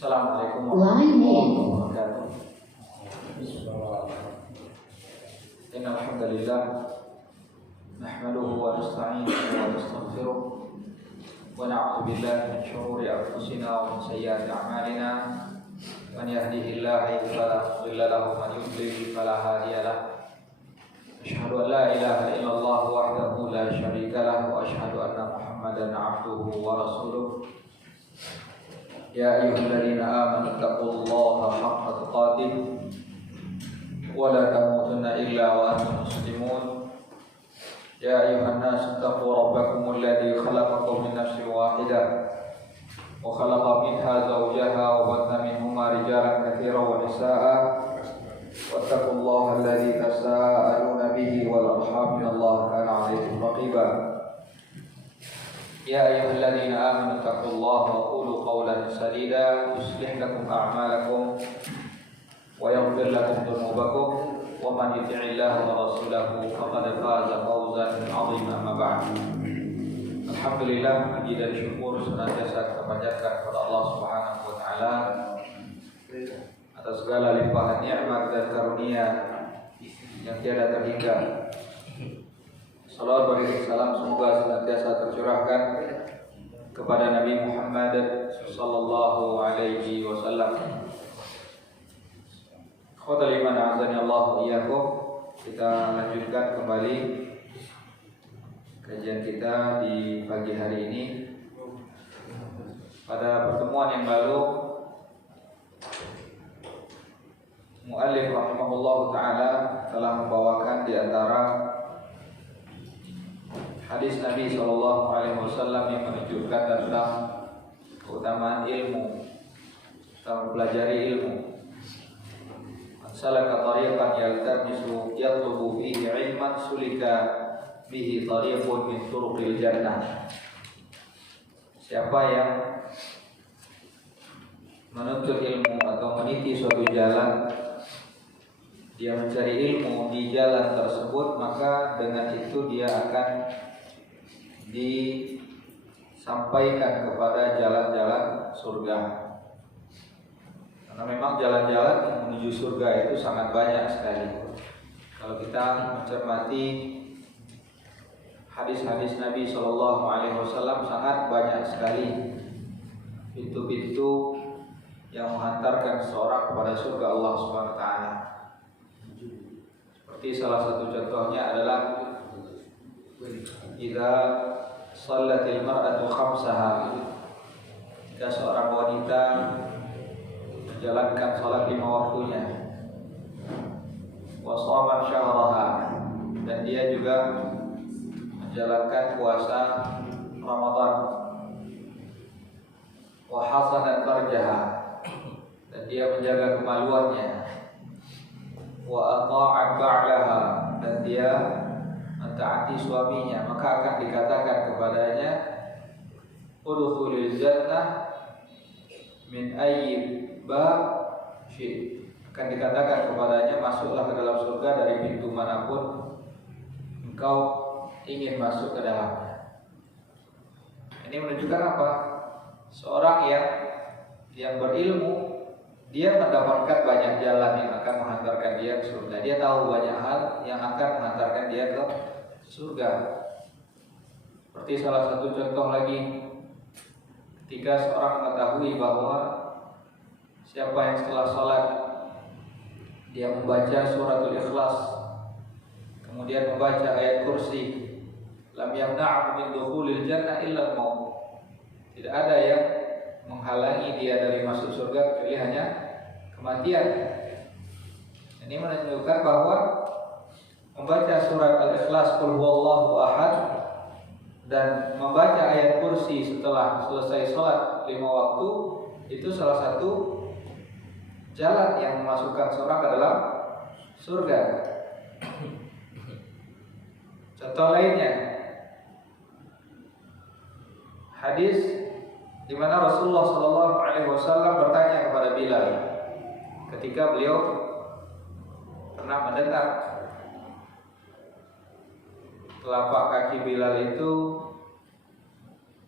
Assalamualaikum warahmatullahi wabarakatuh. Innal hamdalillah nahmaduhu wa nasta'inuhu wa nastaghfiruh wa na'udzu billahi min shururi anfusina wa min sayyiati a'malina. Man yahdihillahu fala mudilla lahu wa man yudlil fala hadiya lahu. Asyhadu an la ilaha illallah wahdahu la syarika lahu wa asyhadu anna Muhammadan 'abduhu wa rasuluh. Ya ayyuhalladzina amanu taqullaha haqqa tuqatih wa la tamutunna illa wa antum muslimun. Ya ayyuhan nas taqu rabbakumul ladzi khalaqakum min nafsin wahidah wa khalaqa minha zawjaha wa batha minhuma rijalan katsiran wa nisaa'a wattaqullaha alladzi tasaaluna bihi wal arham innallaha kana 'alaykum raqiba. Ya ayyuhalladzina amanu taqullaha wa qulu qawlan sadida yuslih lakum a'malakum wa yaghfir lakum dhunubakum wa man yuti'illaha wa rasulahu faqad faza fawzan 'azima. Amma ba'd. Alhamdulillah, puji dan syukur senantiasa kita panjatkan kepada Allah Subhanahu wa taala atas segala limpahan nikmat dan karunia yang tiada terhingga. Salawat beriring salam semoga senantiasa tercurahkan kepada Nabi Muhammad sallallahu alaihi wasallam. Khotbah liman azani Allah wa iyyakum. Kita lanjutkan kembali kajian kita di pagi hari ini. Pada pertemuan yang lalu muallif rahimahullahu taala telah membawakan di antara hadis Nabi sallallahu alaihi wasallam yang menunjukkan tentang keutamaan ilmu, tentang mempelajari ilmu. Salaka tariqan yaltamisu yatlubu fihi ilman sulika bihi tariqun min turuqil jannah. Siapa yang menuntut ilmu atau meniti suatu jalan, dia mencari ilmu di jalan tersebut, maka dengan itu dia akan disampaikan kepada jalan-jalan surga. Karena memang jalan-jalan yang menuju surga itu sangat banyak sekali. Kalau kita mencermati hadis-hadis Nabi Shallallahu Alaihi Wasallam, sangat banyak sekali pintu-pintu yang menghantarkan seseorang kepada surga Allah Subhanahu Wa Taala. Seperti salah satu contohnya adalah idza shallatil mar'atu khamsaha, jika seorang wanita menjalankan salat 5 waktunya, wa shamat syahraha, dan dia juga menjalankan puasa Ramadan, wa hasanat farjaha, dan dia menjaga kemaluannya, wa ata'at ba'laha, dan dia mentaati suaminya, maka akan dikatakan kepadanya udkhulil jannah min ayyi bab syi', akan dikatakan kepadanya masuklah ke dalam surga dari pintu manapun engkau ingin masuk ke dalamnya. Ini menunjukkan apa? Seorang yang berilmu, dia mendapatkan banyak jalan yang akan menghantarkan dia ke surga. Dia tahu banyak hal yang akan menghantarkan dia ke surga. Seperti salah satu contoh lagi, ketika seorang mengetahui bahwa siapa yang setelah salat dia membaca suratul Ikhlas, kemudian membaca ayat kursi, lam yamna'hu min dukhulil jannah illa al-maut. Tidak ada yang menghalangi dia dari masuk surga kecuali hanya kematian. Ini menunjukkan bahwa membaca surat Al-Ikhlas, Qul huwallahu ahad, dan membaca ayat kursi setelah selesai sholat 5 waktu, itu salah satu jalan yang memasukkan seorang ke dalam surga. Contoh lainnya, hadis di mana Rasulullah Shallallahu Alaihi Wasallam bertanya kepada Bilal ketika beliau pernah mendengar telapak kaki Bilal itu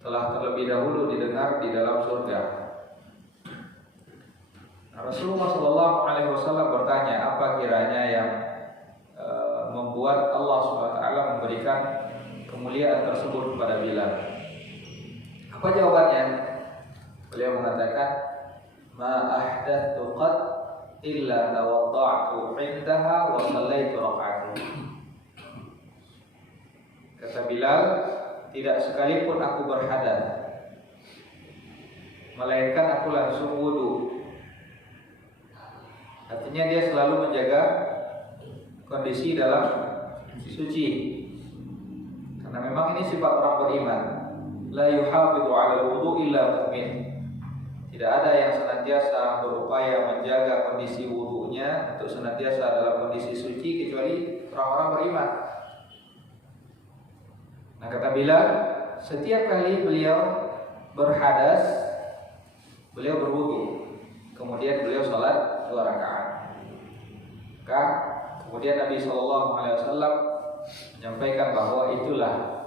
telah terlebih dahulu didengar di dalam surga. Rasulullah Shallallahu Alaihi Wasallam bertanya, apa kiranya yang membuat Allah SWT memberikan kemuliaan tersebut kepada Bilal? Apa jawabannya? Beliau mengatakan, ma ahdatsu qad illa tawadda'tu 'indaha wa shallaitu rak'atayn. Kata Bilal, tidak sekalipun aku berhadas, melainkan aku langsung wudu. Artinya dia selalu menjaga kondisi dalam suci. Karena memang ini sifat orang beriman. La yuhafidhu 'ala al-wudu' illa mu'min. Tidak ada yang senantiasa berupaya menjaga kondisi wudunya untuk senantiasa dalam kondisi suci kecuali orang-orang beriman. Nah, kata Bilal, setiap kali beliau berhadas, beliau berwudu, kemudian beliau sholat 2 rakaat. Maka kemudian Nabi SAW menyampaikan bahwa itulah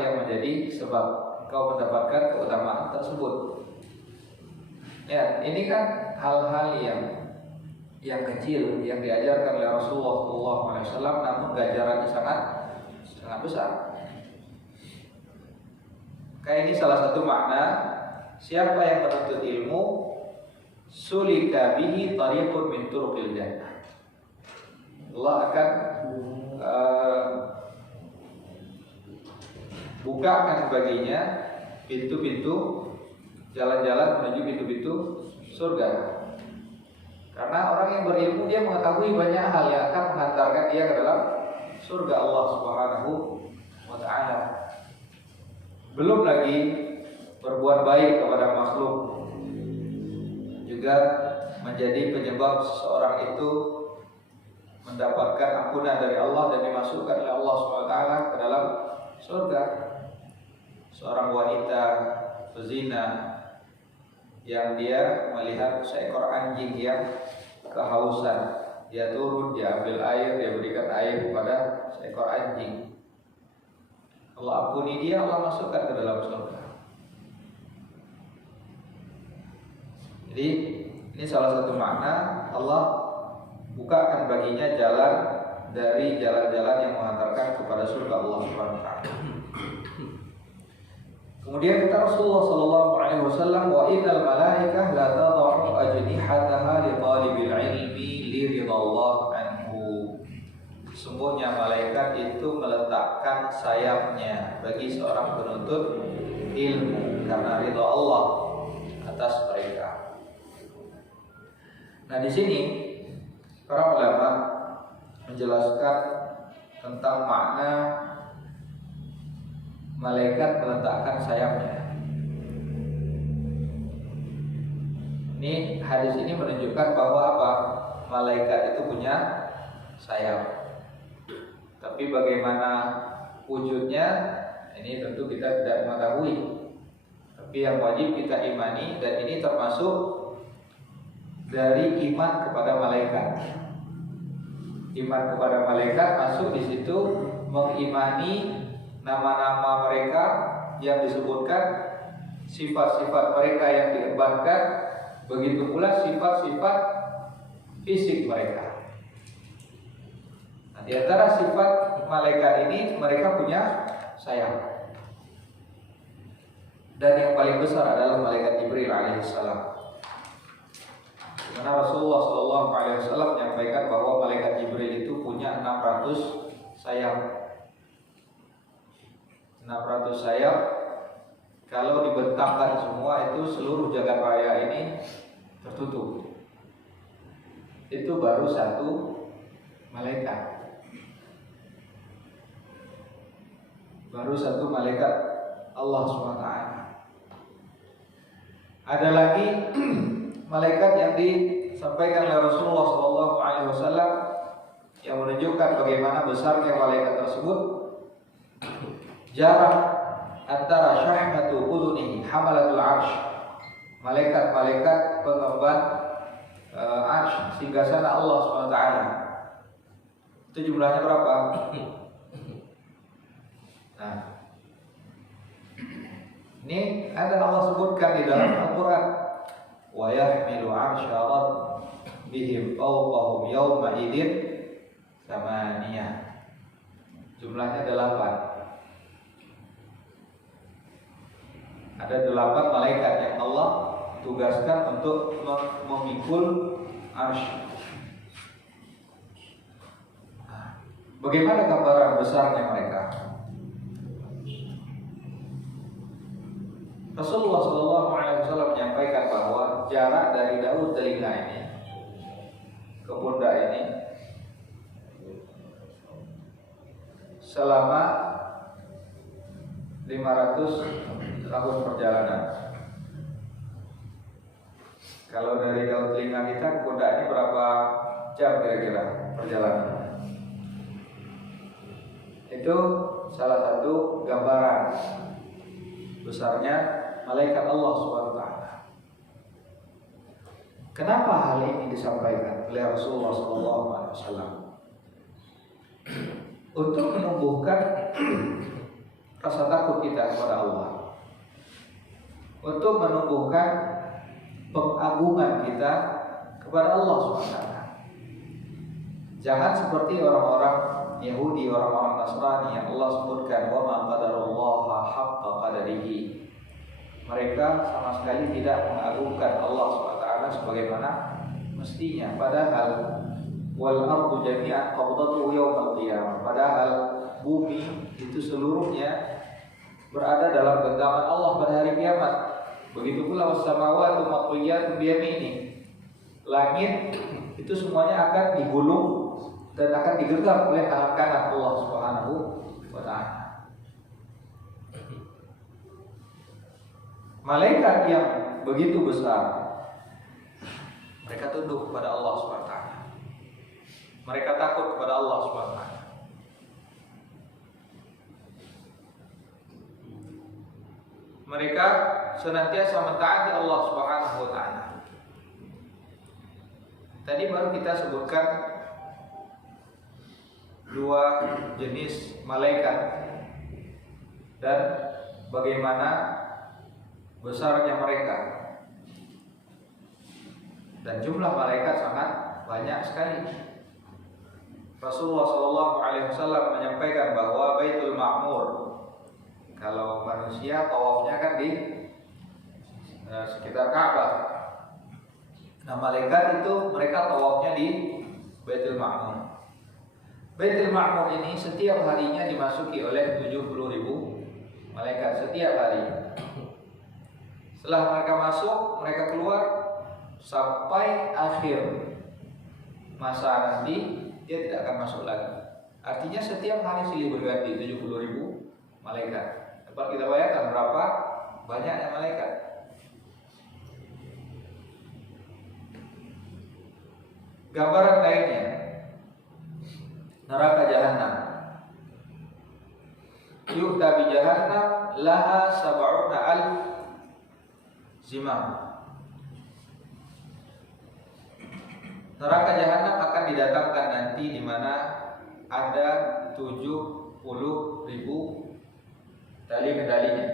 yang menjadi sebab kau mendapatkan keutamaan tersebut. Ya, ini kan hal-hal yang kecil yang diajarkan oleh Rasulullah SAW, namun ganjarannya sangat besar. Kayak ini salah satu makna siapa yang menuntut ilmu sulika bihi tariqun min turuqil jannah. Allah akan bukakan baginya pintu-pintu jalan-jalan menuju pintu-pintu surga. Karena orang yang berilmu dia mengetahui banyak hal yang akan menghantarkan dia ke dalam surga Allah Subhanahu wa taala. Belum lagi berbuat baik kepada makhluk juga menjadi penyebab seseorang itu mendapatkan ampunan dari Allah dan dimasukkan oleh Allah Subhanahu wa taala ke dalam surga. Seorang wanita pezina yang dia melihat seekor anjing yang kehausan, dia turun, dia ambil air, dia berikan air kepada seekor anjing. Allah ampuni dia, Allah masukkan ke dalam surga. Jadi ini salah satu makna Allah bukakan baginya jalan dari jalan-jalan yang mengantarkan kepada surga Allah Subhanahu wa taala. Kemudian kata Rasulullah sallallahu alaihi wasallam, wa innal malaikah la tad'u ajnihataha li talibil ilmi li ridallah anhu. Sesungguhnya malaikat itu meletakkan sayapnya bagi seorang penuntut ilmu karena ridha Allah atas mereka. Nah, di sini para ulama menjelaskan tentang makna malaikat meletakkan sayapnya. Ini hadis ini menunjukkan bahwa apa? Malaikat itu punya sayap. Tapi bagaimana wujudnya ini tentu kita tidak mengetahui. Tapi yang wajib kita imani, dan ini termasuk dari iman kepada malaikat. Iman kepada malaikat masuk di situ mengimani nama-nama mereka yang disebutkan, sifat-sifat mereka yang diembankan, begitu pula sifat-sifat fisik mereka. Nah, di antara sifat malaikat ini mereka punya sayap. Dan yang paling besar adalah malaikat Jibril alaihissalam. Karena Rasulullah SAW menyampaikan bahwa malaikat Jibril itu punya 600 sayap. 600 sayap. Kalau dibentangkan semua itu seluruh jagat raya ini tertutup. Itu baru satu malaikat. Baru satu malaikat Allah SWT. Ada lagi malaikat yang disampaikan oleh Rasulullah SAW yang menunjukkan bagaimana besarnya malaikat tersebut. Jarak antara syahmatu udhunihi hamalatul arsh, malaikat-malaikat pengemban arsh, singgasana Allah SWT. Itu jumlahnya berapa? Nah, ini ada Allah sebutkan di dalam Al-Quran. wa yahmilu 'arsya rabbihim fawqahum yawma idzin tsamaniyah. Jumlahnya 8. Ada 8 malaikat yang Allah tugaskan untuk memikul arsy. Bagaimana gambaran besarnya mereka? Rasulullah SAW menyampaikan bahwa jarak dari daun telinga ini ke pundak ini selama 500 tahun perjalanan. Kalau dari daun telinga kita ke pundak ini berapa jam kira-kira perjalanan? Itu salah satu gambaran besarnya malaikat Allah SWT. Kenapa hal ini disampaikan oleh Rasulullah SAW? Untuk menumbuhkan rasa takut kita kepada Allah, untuk menumbuhkan pengagungan kita kepada Allah SWT. Jangan seperti orang-orang Yahudi, orang-orang Nasrani yang Allah sebutkan wa ma qadarullaha haqqa qadarihi. Mereka sama sekali tidak mengagungkan Allah SWT sebagaimana mestinya. Padahal wal ardu jami'an qabdatuhu yaumal qiyamah. Padahal bumi itu seluruhnya berada dalam genggaman Allah pada hari kiamat. Begitu pula was-samawati matwiyatun biyamini. Langit itu semuanya akan digulung dan akan digenggam oleh tangan kanan Allah Subhanahu wa ta'ala. Malaikat yang begitu besar, mereka tunduk kepada Allah Subhanahu wa ta'ala. Mereka takut kepada Allah Subhanahu wa ta'ala. Mereka senantiasa mentaati Allah Subhanahu wa ta'ala. Tadi baru kita sebutkan 2 jenis malaikat dan bagaimana besarnya mereka. Dan jumlah malaikat sangat banyak sekali. Rasulullah SAW menyampaikan bahwa Baitul Ma'mur, kalau manusia tawafnya kan di sekitar Ka'bah. Nah, malaikat itu mereka tawafnya di Baitul Ma'mur. Baitul Ma'mur ini setiap harinya dimasuki oleh 70.000 malaikat setiap hari. Setelah mereka masuk, mereka keluar sampai akhir masa nanti dia tidak akan masuk lagi. Artinya setiap hari silih berganti 70.000 malaikat. Dapat kita bayangkan berapa banyaknya malaikat. Gambaran lainnya, neraka Jahannam. Yu'ta bi Jahannam laha 70.000 zimam. Neraka Jahannam akan didatangkan nanti di mana ada 70.000 tali kendalinya.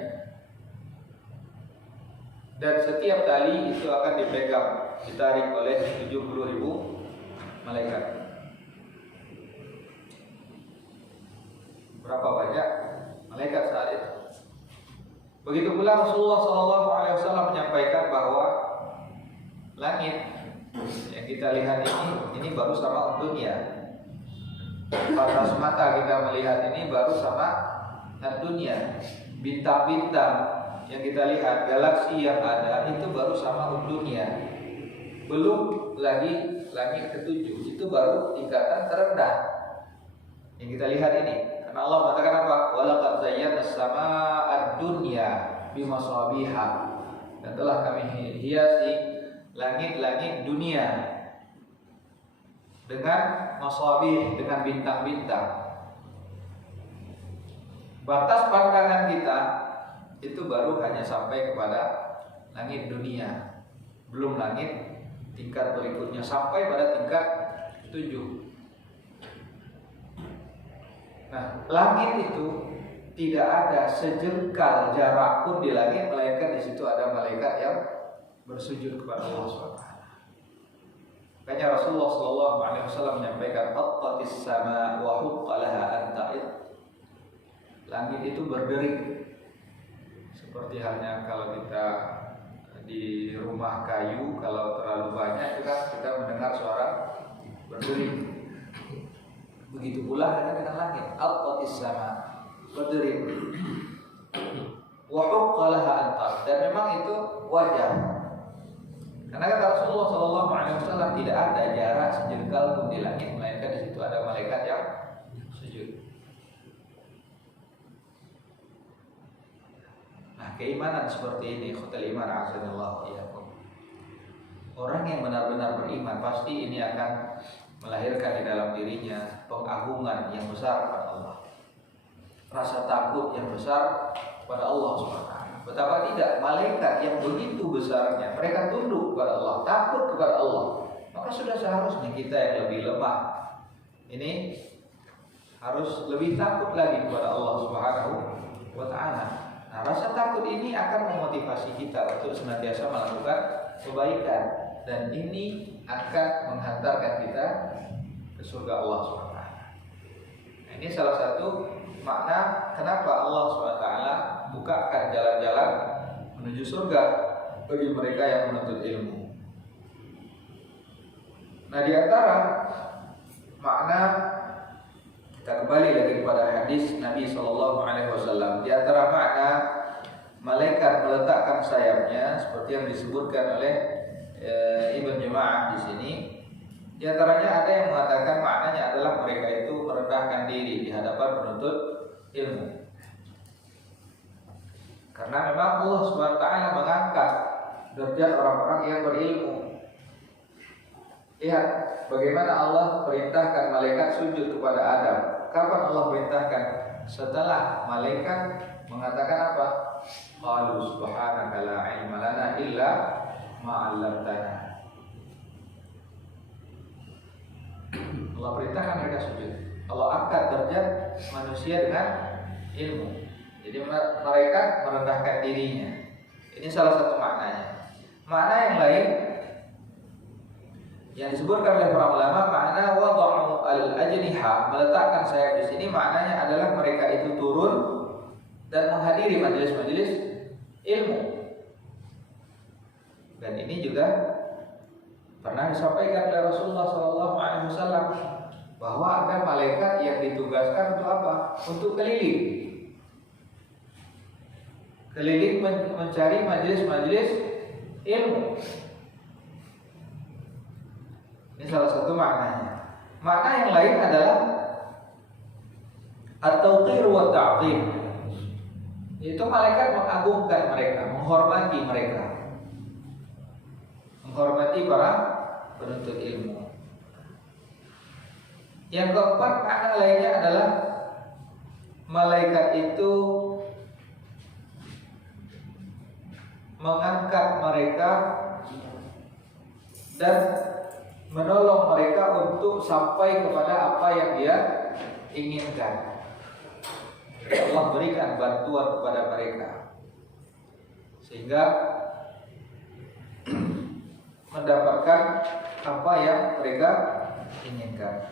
Dan setiap tali itu akan dipegang, ditarik oleh 70.000 malaikat. Berapa banyak malaikat saat itu? Begitu pula Rasulullah SAW menyampaikan bahwa langit yang kita lihat ini baru sama dunia. Batas mata kita melihat ini baru sama dunia. Bintang-bintang yang kita lihat, galaksi yang ada itu baru sama dunia. Belum lagi langit ketujuh, itu baru tingkatan terendah yang kita lihat ini. Karena Allah mengatakan apa? Walaqad zayyana as-samaa'a ad-dunya bimasabiha. Dan telah kami hiasi langit-langit dunia dengan masabih, dengan bintang-bintang. Batas pandangan kita itu baru hanya sampai kepada langit dunia, belum langit tingkat berikutnya sampai pada tingkat 7. Nah, langit itu tidak ada sejengkal jarak pun di langit, melainkan di situ ada malaikat yang bersujud kepada Allah SWT. Makanya Rasulullah SAW menyampaikan qattatis sama wa huqqa laha an ta'id. Langit itu berdering. Seperti halnya kalau kita di rumah kayu, kalau terlalu banyak itu kan kita mendengar suara berdering. Begitu pula dengan langit, qattatis sama, berdering. Wa huqqa laha an ta'id. Dan memang itu wajar. Karena kata Rasulullah SAW tidak ada jarak sejengkal pun di langit, melainkan di situ ada malaikat yang sujud. Nah, keimanan seperti ini, khutul iman azanallahu iyyakum. Orang yang benar-benar beriman pasti ini akan melahirkan di dalam dirinya pengagungan yang besar kepada Allah, rasa takut yang besar kepada Allah SWT. Betapa tidak malaikat yang begitu besarnya mereka tunduk kepada Allah, takut kepada Allah. Maka sudah seharusnya kita yang lebih lemah ini harus lebih takut lagi kepada Allah Subhanahu wa ta'ala. Nah, rasa takut ini akan memotivasi kita untuk senantiasa melakukan kebaikan, dan ini akan menghantarkan kita ke surga Allah SWT. Nah, ini salah satu makna kenapa Allah SWT bukakan jalan-jalan menuju surga bagi mereka yang menuntut ilmu. Nah, di antara makna, kita kembali lagi kepada hadis Nabi SAW. Di antara makna malaikat meletakkan sayapnya seperti yang disebutkan oleh Ibn Juma'ah di sini. Di antaranya ada yang mengatakan maknanya adalah mereka itu merendahkan diri di hadapan penuntut ilmu. Karena memang Allah SWT mengangkat derajat orang-orang yang berilmu. Lihat bagaimana Allah perintahkan malaikat sujud kepada Adam. Kapan Allah perintahkan? Setelah malaikat mengatakan apa? Qalu subhanaka la ilma lana illa ma 'allamtana. Allah perintahkan mereka sujud. Allah angkat derajat manusia dengan ilmu. Jadi mereka merendahkan dirinya. Ini salah satu maknanya. Makna yang lain yang disebutkan oleh para ulama, makna wada'u al-ajniha, meletakkan sayap di sini, maknanya adalah mereka itu turun dan menghadiri majelis-majelis ilmu. Dan ini juga pernah disampaikan oleh Rasulullah SAW bahwa ada malaikat yang ditugaskan untuk apa? Untuk keliling mencari majelis-majelis ilmu. Ini salah satu maknanya. Makna yang lain adalah at-tawqir wa ta'zim. Itu malaikat mengagungkan mereka, menghormati mereka, menghormati para penuntut ilmu. Yang keempat, makna lainnya adalah malaikat itu mengangkat mereka dan menolong mereka untuk sampai kepada apa yang dia inginkan. Allah berikan bantuan kepada mereka sehingga mendapatkan apa yang mereka inginkan.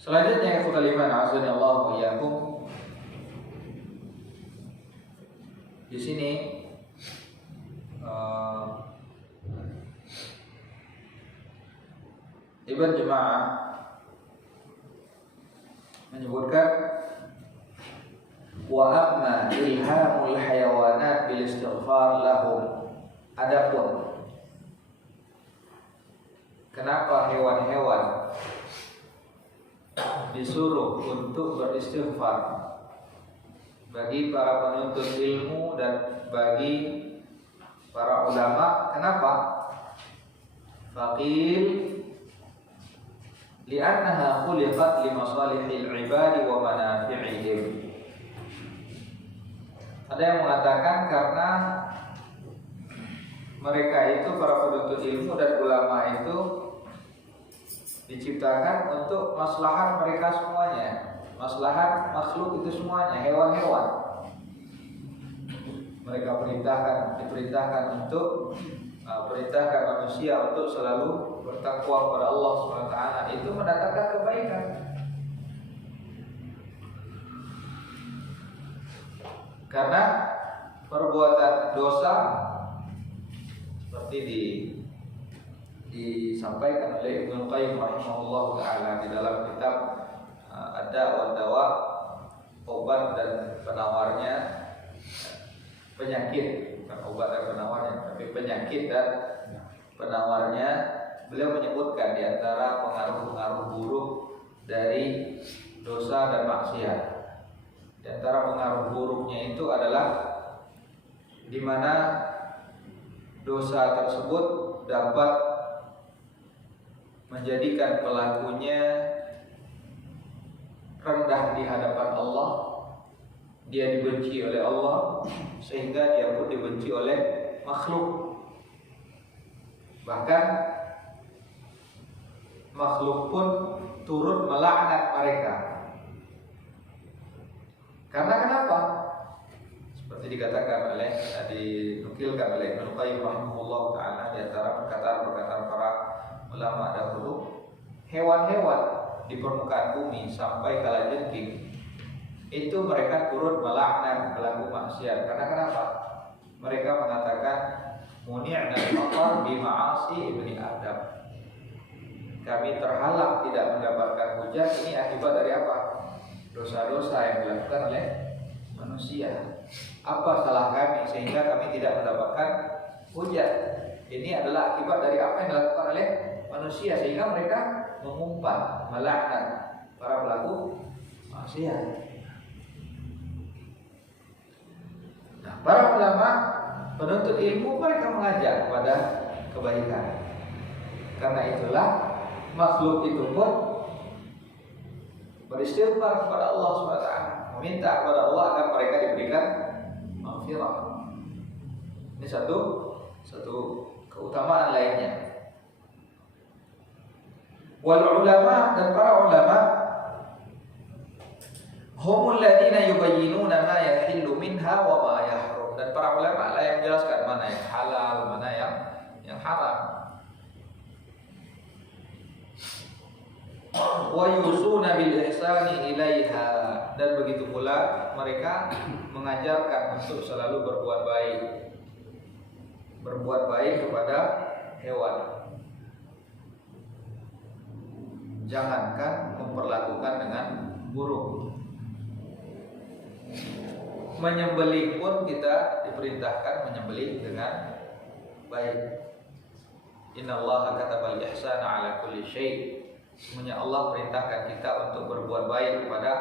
Selanjutnya ikhwatal iman azanallahu wa iyyakum. Di sini Ibn Juma'ah menyebutkan wa amma ilhamul hayawanat bil istighfar lahum. Adapun kenapa hewan-hewan disuruh untuk beristighfar bagi para penuntut ilmu dan bagi para ulama, kenapa? Faqil li'annaha khuliqat li masalihil ibadi wa manafi'ihim. Ada yang mengatakan karena mereka itu, para penuntut ilmu dan ulama itu diciptakan untuk maslahat mereka semuanya, maslahat makhluk itu semuanya, hewan-hewan. Mereka diperintahkan untuk perintahkan manusia untuk selalu bertakwa kepada Allah SWT. Itu mendatangkan kebaikan. Karena perbuatan dosa seperti disampaikan oleh Ibnu Qayyim rahimahullah taala di dalam kitab Ad-Da' wa Dawa, obat dan penawarnya penyakit, bukan obat dan penawarnya, tapi penyakit dan penawarnya. Beliau menyebutkan di antara pengaruh-pengaruh buruk dari dosa dan maksiat. Di antara pengaruh buruknya itu adalah di mana dosa tersebut dapat menjadikan pelakunya rendah di hadapan Allah, dia dibenci oleh Allah, sehingga dia pun dibenci oleh makhluk. Bahkan makhluk pun turut melaknat mereka. Karena kenapa? Seperti dikatakan oleh, dinukilkan oleh Ibnu Qayyim rahimahullah taala di antara perkataan-perkataan para ulama dahulu, hewan-hewan di permukaan bumi sampai kalajengking itu mereka turut melaknat pelaku maksiat. Karena kenapa? Mereka mengatakan muni'na al-matar bi ma'asi ibni Adam. Kami terhalang tidak mendapatkan hujan. Ini akibat dari apa? Dosa-dosa yang dilakukan oleh manusia. Apa salah kami sehingga kami tidak mendapatkan hujan? Ini adalah akibat dari apa yang dilakukan oleh manusia, sehingga mereka mengumpat, melaknat para pelaku maksiat. Nah, para ulama penuntut ilmu mereka mengajak kepada kebaikan. Karena itulah makhluk itu pun beristighfar kepada Allah SWT, meminta kepada Allah agar mereka diberikan maghfirah. Ini satu keutamaan lainnya. Wal ulama, dan para ulama, humul ladzina yubayyinuna ma yahillu minha wa ma yahrum. Dan para ulama lah yang menjelaskan mana yang halal, mana yang haram. Wa yusuna bil ihsani ilaiha, dan begitu pula mereka mengajarkan untuk selalu berbuat baik kepada hewan. Jangankan memperlakukan dengan buruk. Menyembelih pun kita diperintahkan menyembelih dengan baik. Innallaha katabal ihsana ala kulli syai'. Semuanya Allah perintahkan kita untuk berbuat baik kepada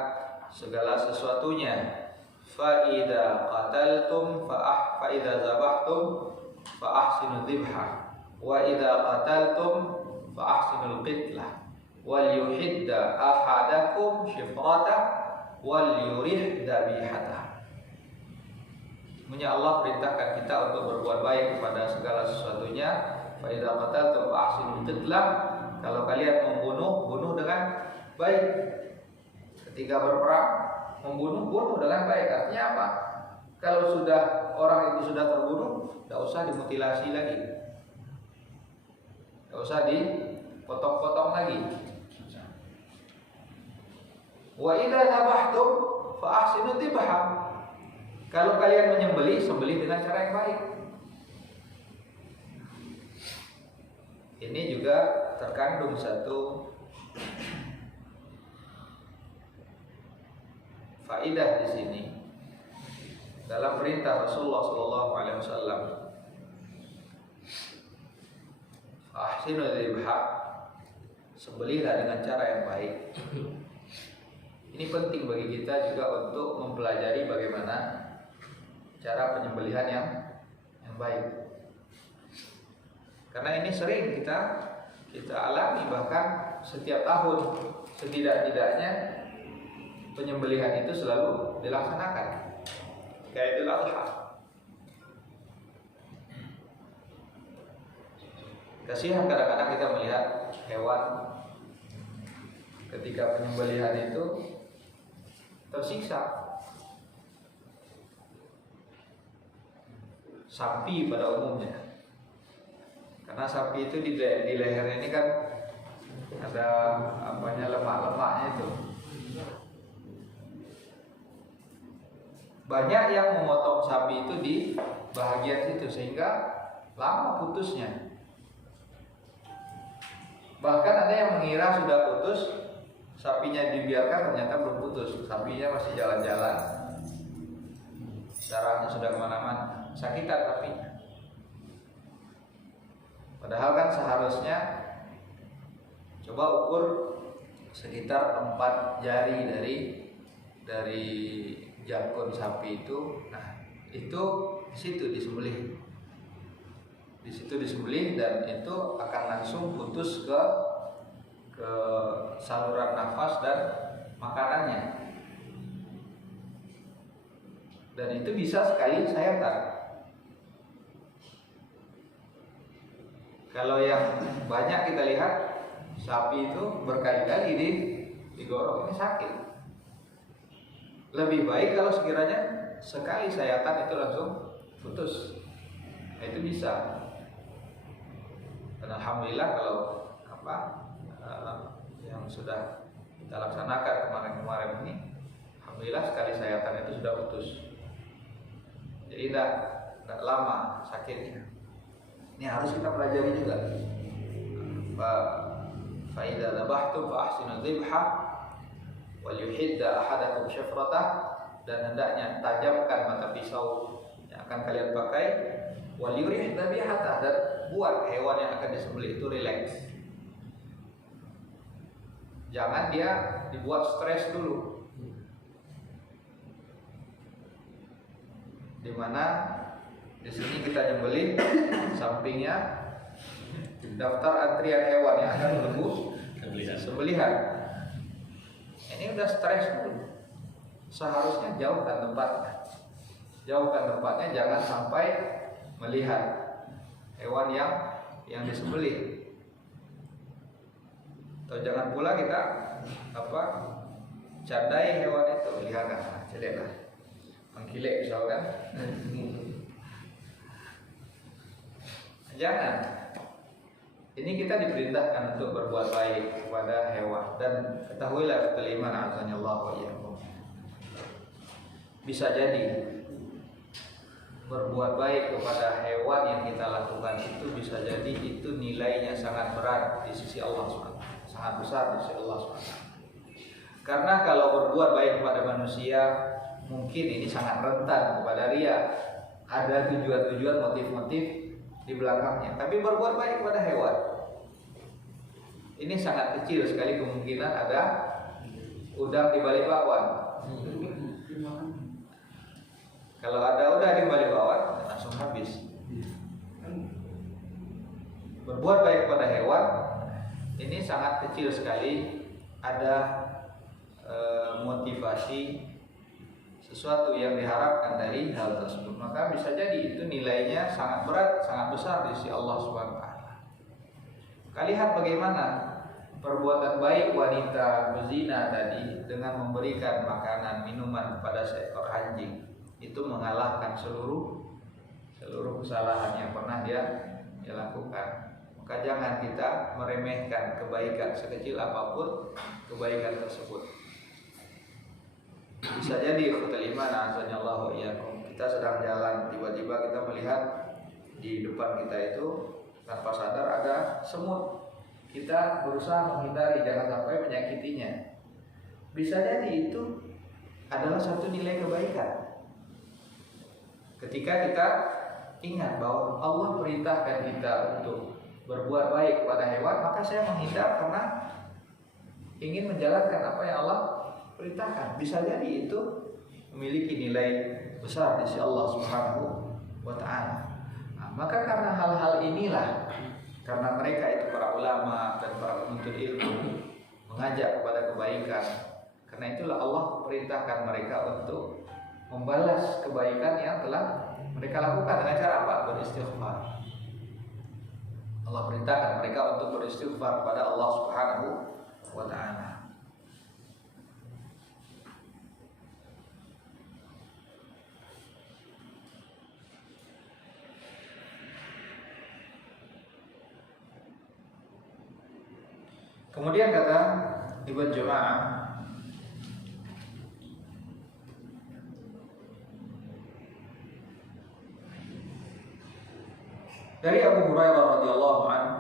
segala sesuatunya. Fa idza qataltum fa idza zabahtum fa ahsinu dzibha wa idza qataltum fa ahsinul qitlah wal yuhidda ahadakum shifrata wal yurih dzabihata. Semuanya Allah perintahkan kita untuk berbuat baik kepada segala sesuatunya. Fa idza qataltum fa ahsinul qitlah. Kalau kalian bunuh dengan baik. Ketika berperang, bunuh dengan baik. Artinya apa? Kalau sudah orang itu sudah terbunuh, tidak usah dimutilasi lagi, tidak usah dipotong-potong lagi. Wa idza dzabhtum fa ahsinu dzibha. Kalau kalian menyembelih, sembelih dengan cara yang baik. Ini juga terkandung satu faidah di sini dalam perintah Rasulullah SAW. Ahsinu dzibha, sembelihlah dengan cara yang baik. Ini penting bagi kita juga untuk mempelajari bagaimana cara penyembelihan yang baik. Karena ini sering kita alami, bahkan setiap tahun setidak-tidaknya penyembelihan itu selalu dilaksanakan. Kayak Idul Adha. Kasihan kadang-kadang kita melihat hewan ketika penyembelihan itu tersiksa. Sapi pada umumnya, karena sapi itu di lehernya ini kan ada lemak-lemaknya itu. Banyak yang memotong sapi itu di bahagian situ sehingga lama putusnya. Bahkan ada yang mengira sudah putus, sapinya dibiarkan ternyata belum putus, sapinya masih jalan-jalan, darahnya sudah kemana-mana, sakitan sapinya. Padahal kan seharusnya coba ukur sekitar 4 jari dari jangkung sapi itu. Nah, itu di situ disembelih. Di situ disembelih dan itu akan langsung putus ke saluran nafas dan makanannya. Dan itu bisa sekali sayatan. Kalau yang banyak kita lihat sapi itu berkali-kali digorok, ini sakit. Lebih baik kalau sekiranya sekali sayatan itu langsung putus. Nah, itu bisa. Dan alhamdulillah kalau yang sudah kita laksanakan kemarin-kemarin ini, alhamdulillah sekali sayatan itu sudah putus. Jadi tidak lama sakitnya. Ini harus kita pelajari juga. Fa idza dzabhtum fa ahsinu dzibha wal yuhidda ahadakum syafratah, dan hendaknya tajamkan mata pisau yang akan kalian pakai, wal yurih dzabihata, dan buat hewan yang akan disembelih itu rileks. Jangan dia dibuat stres dulu. Dimana di sini kita nyembelih, sampingnya daftar antrian hewan yang akan menunggu sembelihan. Ini udah stres dulu. Seharusnya jauhkan tempatnya. Jauhkan tempatnya, jangan sampai melihat hewan yang disembelih. Atau jangan pula kita candai hewan itu, lihat cedeklah, mengkilek misalkan. Jangan. Ini kita diperintahkan untuk berbuat baik kepada hewan, dan ketahuilah kalimat azanillahu wa iyyakum. Bisa jadi berbuat baik kepada hewan yang kita lakukan itu bisa jadi itu nilainya sangat berat di sisi Allah SWT, sangat besar di sisi Allah SWT. Karena kalau berbuat baik kepada manusia, mungkin ini sangat rentan kepada riya, ada tujuan-tujuan, motif-motif di belakangnya. Tapi berbuat baik kepada hewan, ini sangat kecil sekali kemungkinan ada udang di balik bakwan. Kalau ada udang di balik bakwan, langsung habis. Berbuat baik kepada hewan ini sangat kecil sekali ada motivasi sesuatu yang diharapkan dari hal tersebut. Maka bisa jadi itu nilainya sangat berat, sangat besar di sisi Allah SWT. Lihat bagaimana perbuatan baik wanita berzina tadi dengan memberikan makanan minuman kepada seekor anjing, itu mengalahkan seluruh kesalahan yang pernah dia lakukan. Maka jangan kita meremehkan kebaikan sekecil apapun kebaikan tersebut. Bisa jadi ikhwatul iman azanillahu wa iyyakum, kita sedang jalan, tiba-tiba kita melihat di depan kita itu tanpa sadar ada semut. Kita berusaha menghindari jangan sampai menyakitinya. Bisa jadi itu adalah satu nilai kebaikan. Ketika kita ingat bahwa Allah perintahkan kita untuk berbuat baik kepada hewan, maka saya menghindar karena ingin menjalankan apa yang Allah perintahkan. Bisa jadi itu memiliki nilai besar di sisi Allah Subhanahu wa taala. Nah, maka karena hal-hal inilah, karena mereka itu para ulama dan para penuntut ilmu mengajak kepada kebaikan, karena itulah Allah perintahkan mereka untuk membalas kebaikan yang telah mereka lakukan dengan cara apa? Beristighfar. Allah perintahkan mereka untuk beristighfar kepada Allah Subhanahu wa taala. Kemudian kata Ibn Juma'ah, dari Abu Hurairah radhiyallahu anhu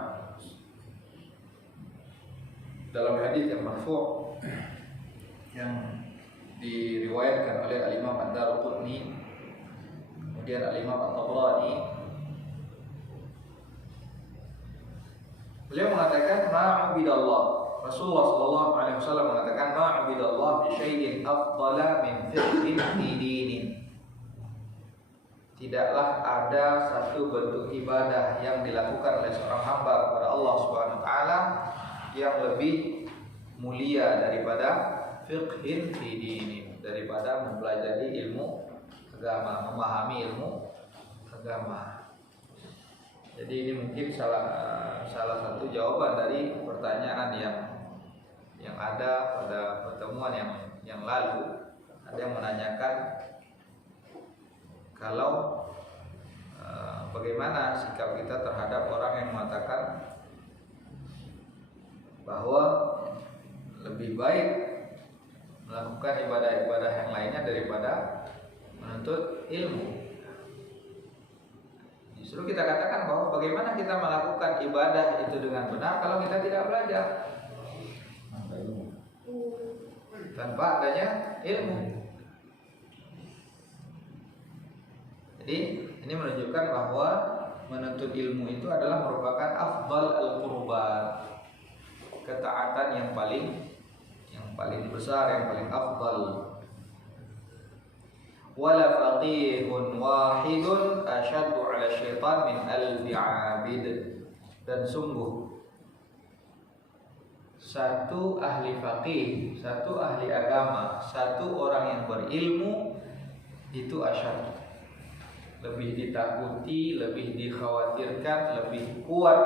dalam hadis yang marfu' yang diriwayatkan oleh Al-Imam Ad-Darqutni, kemudian Al-Imam At-Tabrani, beliau mengatakan ma'ubidallah, Rasulullah sallallahu alaihi wasallam mengatakan ma'ubidallah bi syai'in afdala min fiqhin fi dinin. Tidaklah ada satu bentuk ibadah yang dilakukan oleh seorang hamba kepada Allah Subhanahu wa taala yang lebih mulia daripada fiqhin fi dinin, daripada mempelajari ilmu agama, memahami ilmu agama. Jadi ini mungkin salah satu jawaban dari pertanyaan yang ada pada pertemuan yang lalu. Ada yang menanyakan kalau bagaimana sikap kita terhadap orang yang mengatakan bahwa lebih baik melakukan ibadah-ibadah yang lainnya daripada menuntut ilmu. Justru kita katakan bahwa bagaimana kita melakukan ibadah itu dengan benar kalau kita tidak belajar, tanpa adanya ilmu. Jadi ini menunjukkan bahwa menuntut ilmu itu adalah merupakan afdal al-qurbat, ketaatan yang paling besar, yang paling afdal. Wala faqihun wahidun asyaddu 'ala syaitan min alfi 'abid. Dan sungguh satu ahli faqih, satu ahli agama, satu orang yang berilmu itu asyad, lebih ditakuti, lebih dikhawatirkan, lebih kuat,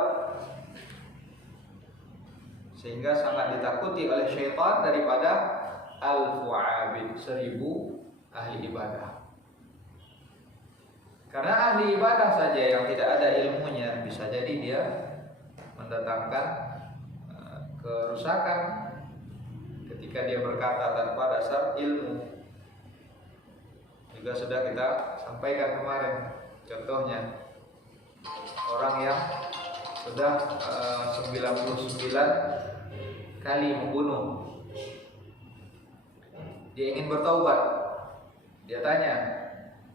sehingga sangat ditakuti oleh syaitan daripada alfu 'abid, 1000 ahli ibadah. Karena ahli ibadah saja yang tidak ada ilmunya bisa jadi dia mendatangkan kerusakan ketika dia berkata tanpa dasar ilmu. Juga sudah kita sampaikan kemarin contohnya orang yang sudah 99 kali membunuh, dia ingin bertaubat. Dia tanya,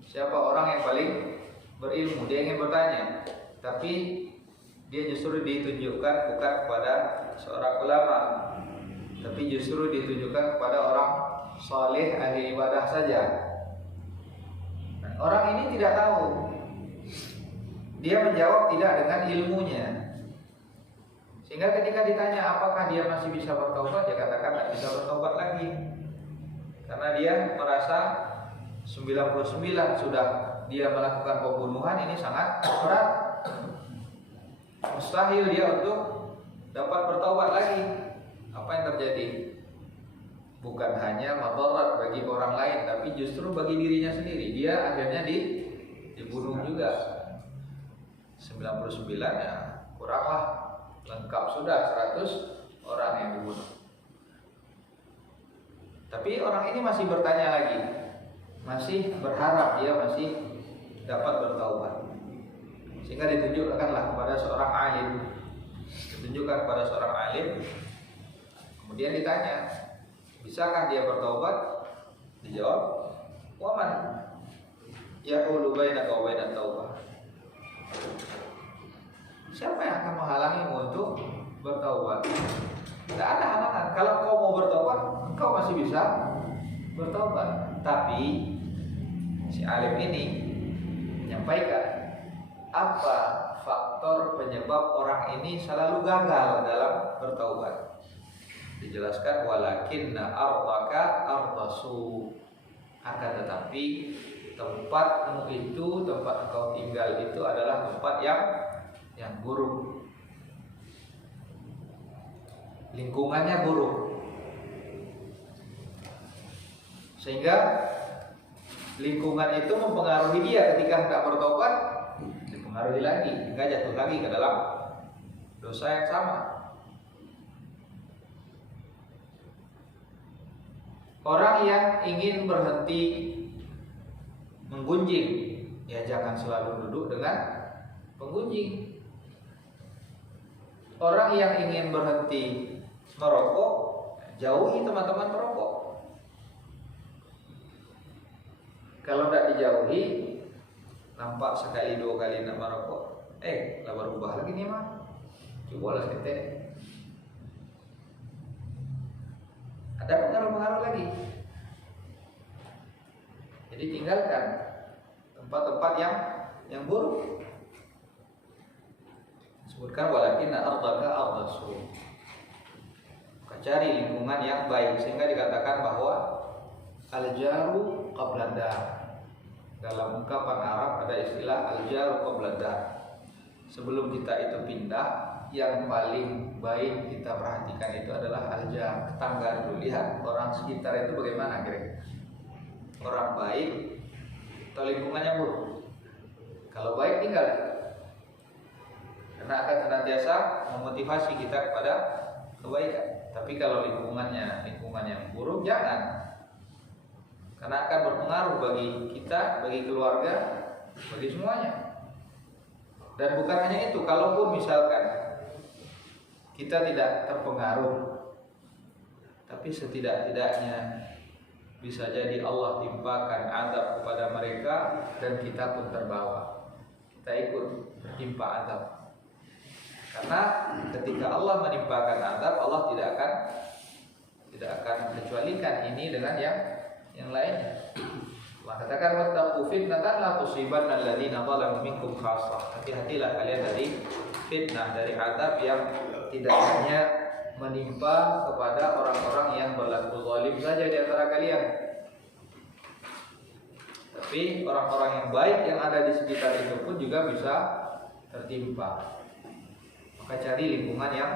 siapa orang yang paling berilmu? Dia ingin bertanya, tapi dia justru ditunjukkan bukan kepada seorang ulama, tapi justru ditunjukkan kepada orang soleh ahli ibadah saja. Dan orang ini tidak tahu. Dia menjawab tidak dengan ilmunya. Sehingga ketika ditanya apakah dia masih bisa bertaubat, dia katakan tidak bisa bertaubat lagi. Karena dia merasa 99 sudah dia melakukan pembunuhan, ini sangat berat. Mustahil dia untuk dapat bertaubat lagi. Apa yang terjadi? Bukan hanya madarat bagi orang lain, tapi justru bagi dirinya sendiri. Dia akhirnya dibunuh juga. 99 ya kuranglah, lengkap sudah 100 orang yang dibunuh. Tapi orang ini masih bertanya lagi, masih berharap dia masih dapat bertaubat. Sehingga ditunjukkanlah kepada seorang alim. Ditunjukkan kepada seorang alim. Kemudian ditanya, bisakah dia bertaubat? Dijawab, "Waman yahulu bainaka wa bainat taubah." Siapa yang akan menghalangimu untuk bertaubat? Tidak ada halangan. Kalau kau mau bertaubat, kau masih bisa bertaubat. Tapi si alim ini menyampaikan apa faktor penyebab orang ini selalu gagal dalam bertaubat. Dijelaskan walakinna ardaka ardasu, akan tetapi tempatmu itu, tempat engkau tinggal itu adalah tempat yang buruk. Lingkungannya buruk. Sehingga lingkungan itu mempengaruhi dia ketika hendak bertobat, dipengaruhi lagi hingga jatuh lagi ke dalam dosa yang sama. Orang yang ingin berhenti menggunjing, ya jangan selalu duduk dengan penggunjing. Orang yang ingin berhenti merokok, jauhi teman-teman merokok. Kalau tidak dijauhi, nampak sekali dua kali nak merokok, lah berubah lagi nih mah. Cobalah kita. Ada pengaruh-pengaruh lagi. Jadi tinggalkan tempat-tempat yang buruk. Sebutkan walakin ardaka ardasu. Cari lingkungan yang baik sehingga dikatakan bahwa al-jaru qabla dar. Dalam ungkapan Arab ada istilah al-jaru qabla dar. Sebelum kita itu pindah, yang paling baik kita perhatikan itu adalah al-jar, tetangga dulu. Lihat orang sekitar itu bagaimana kira-kira. Orang baik atau lingkungannya buruk. Kalau baik tinggal, karena akan senantiasa memotivasi kita kepada kebaikan. Tapi kalau lingkungan yang buruk, jangan, karena akan berpengaruh bagi kita, bagi keluarga, bagi semuanya. Dan bukan hanya itu, kalaupun misalkan kita tidak terpengaruh, tapi setidak-tidaknya bisa jadi Allah timpakan azab kepada mereka dan kita pun terbawa, kita ikut tertimpa azab. Karena ketika Allah menimpakan azab, Allah tidak akan kecualikan ini dengan yang lainnya. Allah katakan wattaqu fitnatan la tusibanna alladziina zalamu minkum khassah. Hati-hatilah kalian dari fitnah, dari azab yang tidak hanya menimpa kepada orang-orang yang berlaku zalim saja di antara kalian, tapi orang-orang yang baik yang ada di sekitar itu pun juga bisa tertimpa. Maka cari lingkungan yang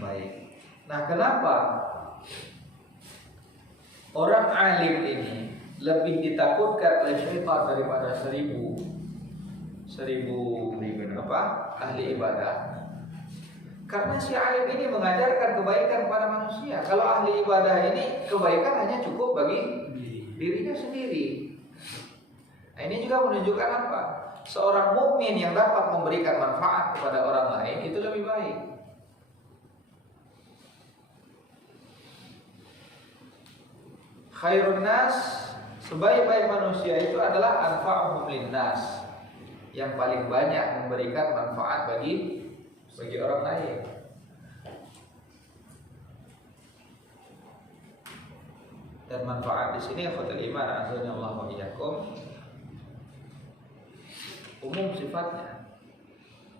baik. Nah, kenapa orang alim ini lebih ditakutkan oleh syaitan daripada seribu ahli ibadah? Karena si alim ini mengajarkan kebaikan kepada manusia. Kalau ahli ibadah ini kebaikan hanya cukup bagi dirinya sendiri. Nah, ini juga menunjukkan apa? Seorang mukmin yang dapat memberikan manfaat kepada orang lain itu lebih baik. Khairun nas, sebaik-baik manusia itu adalah anfa'uhum linnas, yang paling banyak memberikan manfaat bagi orang lain. Dan manfaat di sini fatul iman azza wa iyyakum umum sifatnya.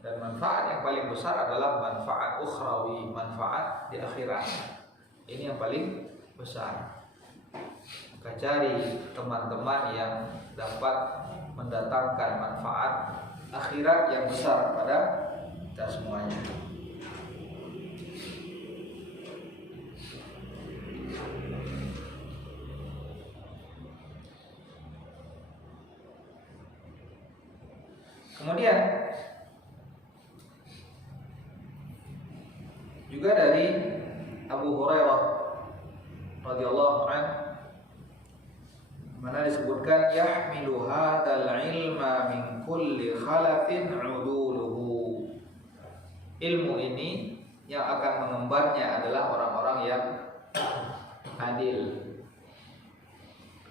Dan manfaat yang paling besar adalah manfaat ukhrawi, manfaat di akhirat. Ini yang paling besar. Maka cari teman-teman yang dapat mendatangkan manfaat akhirat yang besar pada kita semuanya. Kemudian juga dari Abu Hurairah radhiyallahu anhu, mana disebutkan yahmilu hadzal ilma min kulli khalafin uduluhu. Ilmu ini yang akan mengembannya adalah orang-orang yang adil.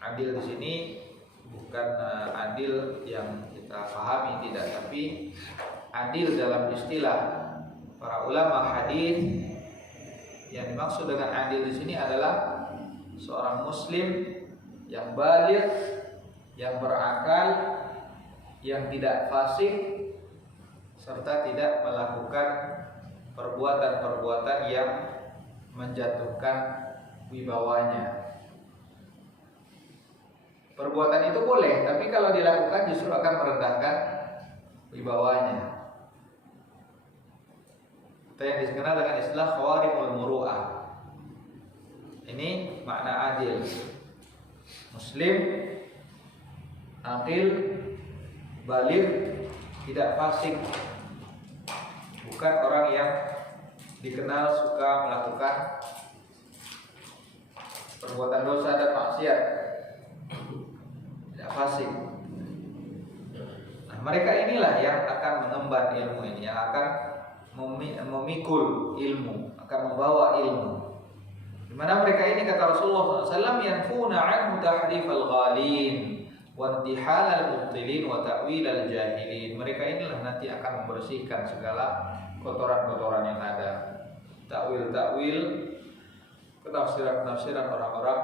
Adil di sini bukan adil yang kita pahami, tidak, tapi adil dalam istilah para ulama hadis. Yang dimaksud dengan adil di sini adalah seorang muslim yang baligh, yang berakal, yang tidak fasik, serta tidak melakukan perbuatan-perbuatan yang menjatuhkan wibawanya. Perbuatan itu boleh, tapi kalau dilakukan justru akan merendahkan wibawanya. Itu yang dikenal dengan istilah khawarimul muru'ah. Ini makna adil. Muslim, aqil, baligh, tidak fasik. Bukan orang yang dikenal suka melakukan perbuatan dosa dan maksiat, tidak fasik. Nah, mereka inilah yang akan mengemban ilmu ini, yang akan memikul ilmu, akan membawa ilmu. Di mana mereka ini, kata Rasulullah SAW, yanfuna anhu tahrifal ghalin wa intihalal mubtilin wa ta'wil al jahilin. Mereka inilah nanti akan membersihkan segala kotoran-kotoran yang ada, takwil-takwil, penafsiran-penafsiran orang-orang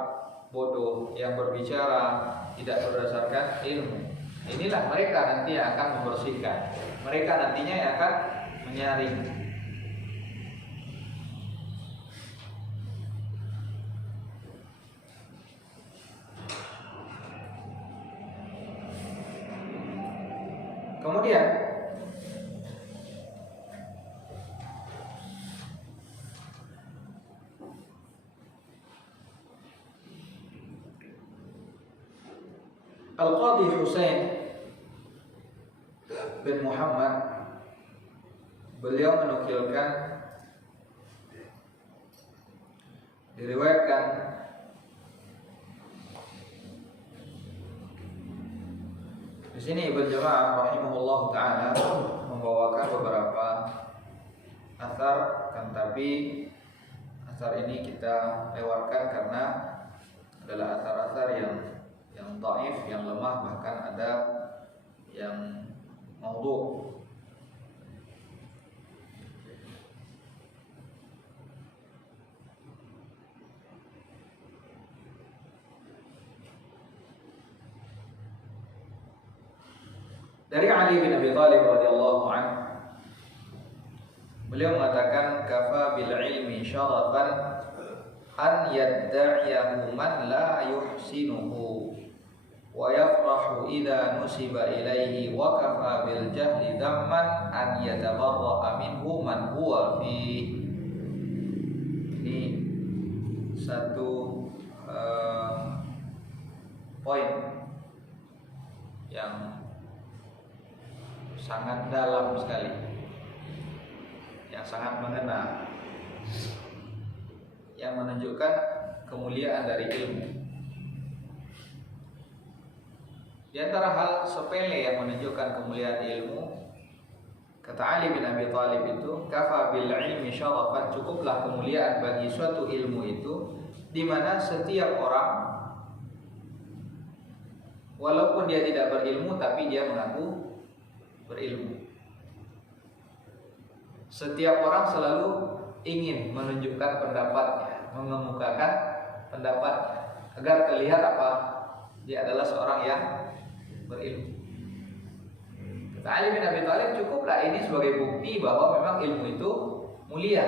bodoh yang berbicara tidak berdasarkan ilmu. Inilah mereka nanti yang akan membersihkan. Mereka nantinya yang akan menyaring. Kemudian Al-Qadhi Husain bin Muhammad, beliau menukilkan, diriwayatkan di sini Ibnu Jamaah rahimahullah taala membawakan beberapa asar, tapi asar ini kita lewatkan karena adalah asar-asar yang dhaif, yang lemah, bahkan ada yang maudhu'. Dari Ali bin Abi Thalib radhiyallahu anhu, beliau mengatakan, kafa bil ilmi syarafan an yadda'iyahu man la yuhsinuhu wa yafrahu idza nusiba ilaihi, wa kafa bil jahli dhamman an yatabarra'a minhu man huwa fi. Ini satu poin yang sangat dalam sekali, yang sangat mengena, yang menunjukkan kemuliaan dari ilmu. Di antara hal sepele yang menunjukkan kemuliaan ilmu, kata Ali bin Abi Thalib itu, kafa bil ilmi syarafan, cukuplah kemuliaan bagi suatu ilmu itu, di mana setiap orang walaupun dia tidak berilmu tapi dia mengaku berilmu. Setiap orang selalu ingin menunjukkan pendapatnya, mengemukakan pendapatnya, agar terlihat apa? Dia adalah seorang yang berilmu. Kata Ali bin Abi Thalib, cukuplah ini sebagai bukti bahwa memang ilmu itu mulia.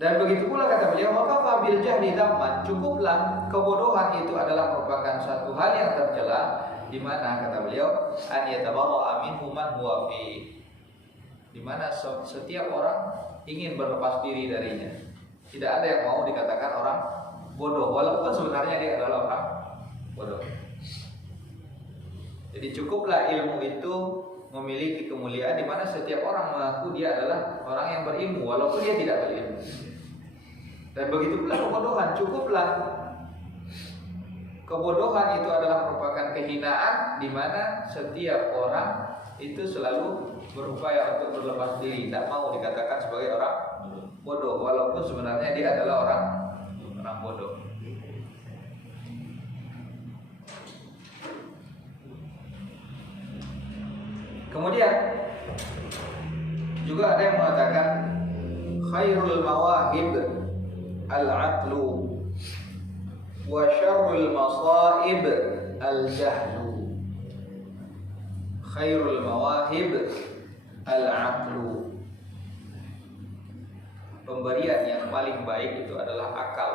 Dan begitu pula kata beliau, maka fabil jahli dhamman, cukuplah kebodohan itu adalah merupakan satu hal yang tercela, di mana kata beliau, an yatabarra'a minhu man huwa fi, di mana setiap orang ingin berlepas diri darinya. Tidak ada yang mau dikatakan orang bodoh, walaupun sebenarnya dia adalah orang bodoh. Jadi cukuplah ilmu itu memiliki kemuliaan, di mana setiap orang mengaku dia adalah orang yang berilmu walaupun dia tidak berilmu. Dan begitu pula kebodohan, cukuplah kebodohan itu adalah merupakan kehinaan, di mana setiap orang itu selalu berupaya untuk berlepas diri, tidak mau dikatakan sebagai orang bodoh walaupun sebenarnya dia adalah orang bodoh. Kemudian juga ada yang mengatakan khairul mawahib al-aqlu wa syarrul masaib al-jahlu. Khairul mawahib al-aqlu, pemberian yang paling baik itu adalah akal.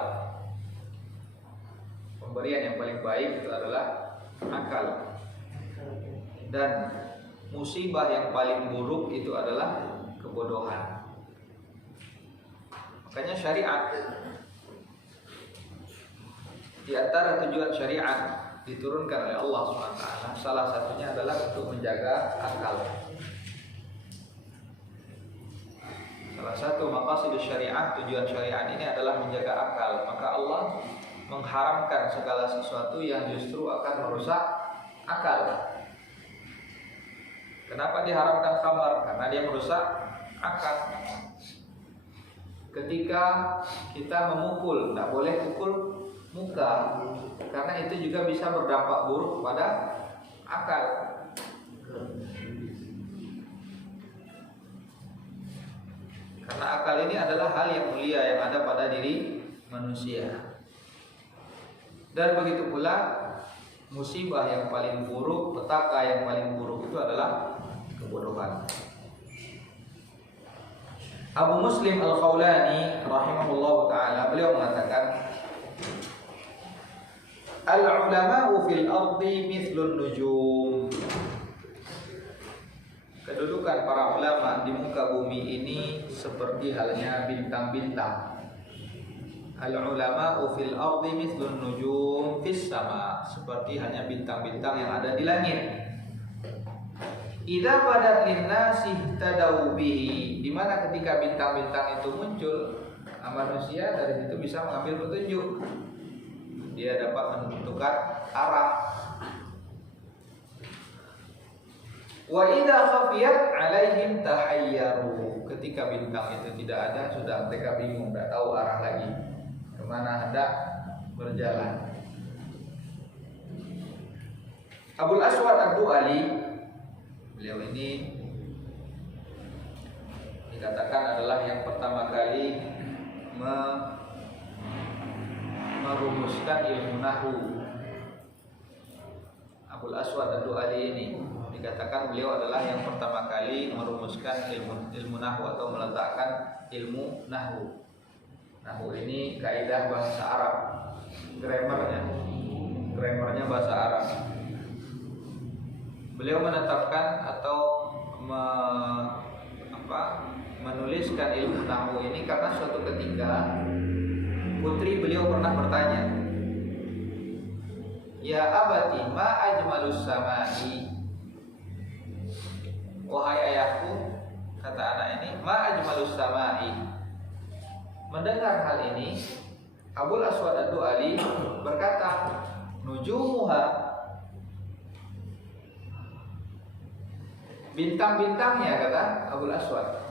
Pemberian yang paling baik itu adalah akal. Dan musibah yang paling buruk itu adalah kebodohan. Makanya syariat, di antara tujuan syariat diturunkan oleh Allah SWT, salah satunya adalah untuk menjaga akal. Salah satu maqasid syariat, tujuan syariat ini adalah menjaga akal. Maka Allah mengharamkan segala sesuatu yang justru akan merusak akal. Kenapa diharamkan khamar? Karena dia merusak akal. Ketika kita memukul, tidak boleh pukul muka, karena itu juga bisa berdampak buruk pada akal. Karena akal ini adalah hal yang mulia yang ada pada diri manusia. Dan begitu pula musibah yang paling buruk, petaka yang paling buruk itu adalah kebodohan. Abu Muslim Al-Khawlani rahimahullah ta'ala, beliau mengatakan, al-ulama'u fil ardi mithlun nujum. Kedudukan para ulama di muka bumi ini seperti halnya bintang-bintang. Al-ulama'u fil ardi mithlun nujum fis sama, seperti halnya bintang-bintang yang ada di langit. Idza badat linnasi tadau bihi, di mana ketika bintang-bintang itu muncul, manusia dari situ bisa mengambil petunjuk. Dia dapat menentukan arah. Wa idza khafiyat alaihim tahayyaru, ketika bintang itu tidak ada, sudah mereka bingung, tidak tahu arah lagi kemana hendak berjalan. Abul Aswad Ad-Du'ali, beliau ini dikatakan adalah yang pertama kali merumuskan ilmu nahwu. Abul Aswad Ad-Du'ali ini dikatakan beliau adalah yang pertama kali merumuskan ilmu nahwu atau meletakkan ilmu nahwu. Nahwu ini kaidah bahasa Arab, grammarnya bahasa Arab. Beliau menetapkan atau menuliskan ilmu nahwu ini karena suatu ketika putri beliau pernah bertanya, "Ya abati, ma ajmalus samai?" Wahai ayahku, kata anak ini, "Ma ajmalus samai?" Mendengar hal ini, Abul Aswad Ad-Du'ali berkata, "Nujumuha." Bintang-bintangnya, kata Abul Aswad.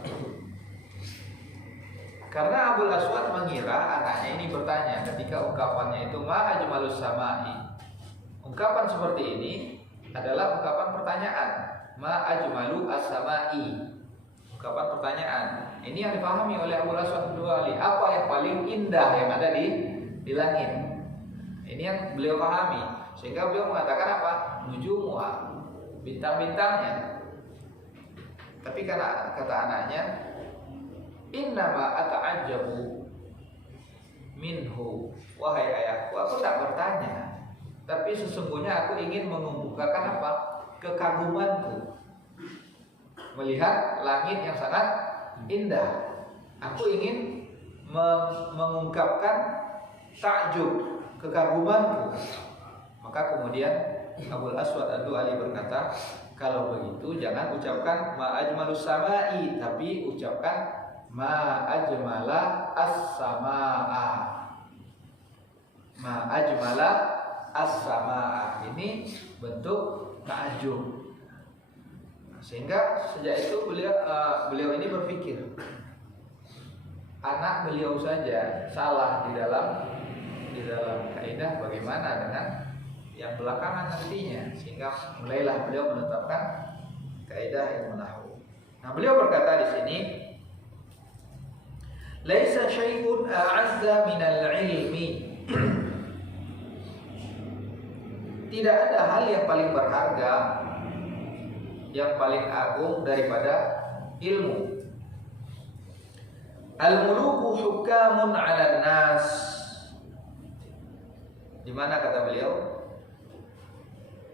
Karena Abul Aswad mengira anaknya ini bertanya ketika ungkapannya itu ma ajmalus samai. Ungkapan seperti ini adalah ungkapan pertanyaan. Ma ajmalu as-samai. Ungkapan pertanyaan. Ini yang dipahami oleh Abul Aswad Ad-Du'ali. Apa yang paling indah yang ada di langit? Ini yang beliau pahami. Sehingga beliau mengatakan apa? Nujumuha, bintang-bintangnya. Tapi karena kata anaknya, innama ata'ajjabu minhu, wahai ayahku, aku tak bertanya, tapi sesungguhnya aku ingin mengemukakan apa? Kekagumanku melihat langit yang sangat indah. Aku ingin mengungkapkan takjub, kekagumanku. Maka kemudian Abul Aswad Ad-Du'ali berkata, kalau begitu jangan ucapkan ma ajmalus samai, tapi ucapkan ma ajmala as-samaa. Ma ajmala as-samaa. Ini bentuk ta'ajub. Sehingga sejak itu beliau ini berpikir, anak beliau saja salah di dalam kaidah, bagaimana dengan yang belakangan nantinya. Sehingga mulailah beliau menetapkan kaidah ilmu nahwu. Nah, beliau berkata di sini, laisa syai'un a'azza minal ilmi. Tidak ada hal yang paling berharga, yang paling agung daripada ilmu. Al-muluku hukamun 'alan nas. Di mana kata beliau?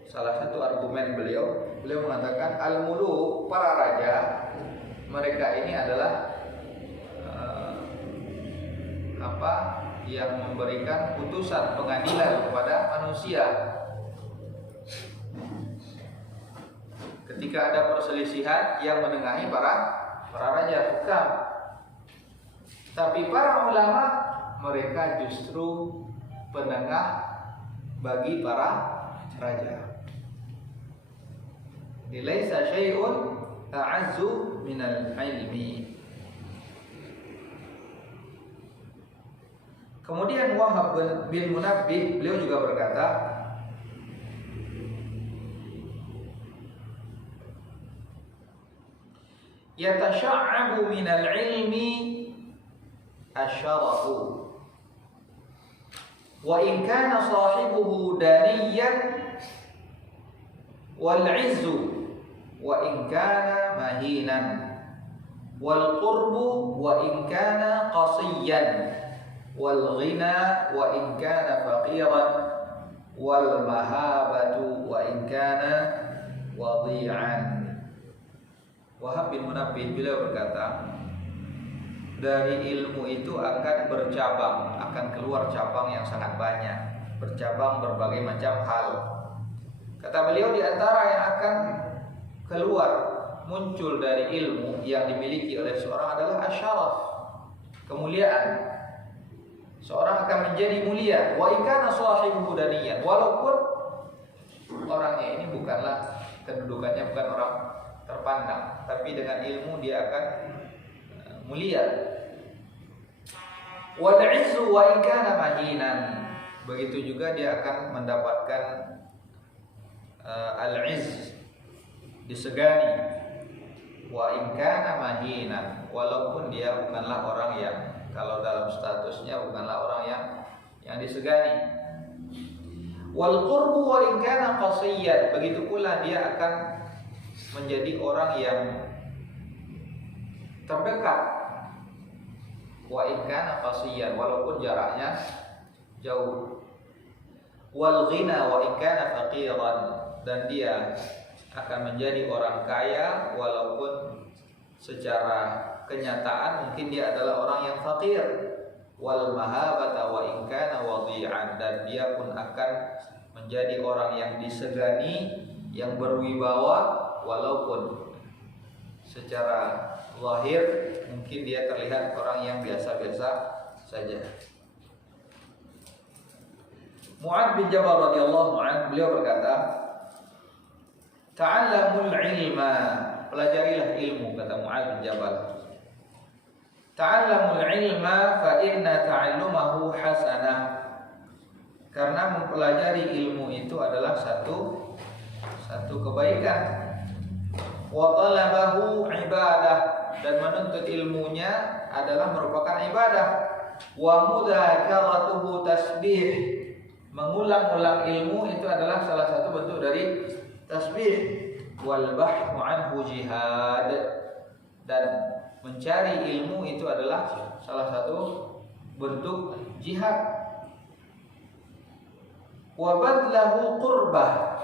Salah satu argumen beliau mengatakan al-muluk, para raja, mereka ini adalah yang memberikan putusan pengadilan kepada manusia. Ketika ada perselisihan yang menengahi para raja, hukam. Tapi para ulama mereka justru penengah bagi para raja. Laisa syai'un a'azzu minal ilmi. Kemudian Wahab bin Munabbih beliau juga berkata, yatasha'abu minal ilmi asyarafu wa in kana sahibuhu daniyan wal 'izzu wa in kana mahinan wal qurbu wa in kana qasiyan wal ghina wa in kana faqiran wal mahabatu wa in kana wadi'an. Wahab bin Munabbih beliau berkata, dari ilmu itu akan bercabang, akan keluar cabang yang sangat banyak, bercabang berbagai macam hal. Kata beliau, di antara yang akan keluar muncul dari ilmu yang dimiliki oleh seorang adalah asyaraf, kemuliaan. Seorang akan menjadi mulia, wa ikana sahibuhu daniyan, walaupun orangnya ini bukanlah, kedudukannya bukan orang terpandang, tapi dengan ilmu dia akan mulia. Wal 'izzu wa in kana mahinan, begitu juga dia akan mendapatkan al-'izz, disegani. Wa in kana mahinan, walaupun dia bukanlah orang yang, kalau dalam statusnya bukanlah orang yang disegani. Wal qurbu wa in kana qasiyyan, begitu pula dia akan menjadi orang yang terdekat. Wa in kana qasiyyan, walaupun jaraknya jauh. Wal ghina wa in kana faqiran, dan dia akan menjadi orang kaya walaupun secara kenyataan mungkin dia adalah orang yang fakir. Wal mahabata wa in kana wadi'an, dan dia pun akan menjadi orang yang disegani, yang berwibawa, walaupun secara lahir mungkin dia terlihat orang yang biasa-biasa saja. Mu'adz bin Jabal radhiyallahu anhu beliau berkata, ta'allamul ilma, pelajarilah ilmu, kata Mu'adz bin Jabal. Ta'allamul ilma fa inna ta'allumahu hasanah, karena mempelajari ilmu itu adalah satu kebaikan. Wa talabahu ibadah, dan menuntut ilmunya adalah merupakan ibadah. Wa mudzakaratuhu tasbih, mengulang-ulang ilmu itu adalah salah satu bentuk dari tasbih. Wal bahthu anhu jihad, dan mencari ilmu itu adalah salah satu bentuk jihad. Wa badlahu qurbah,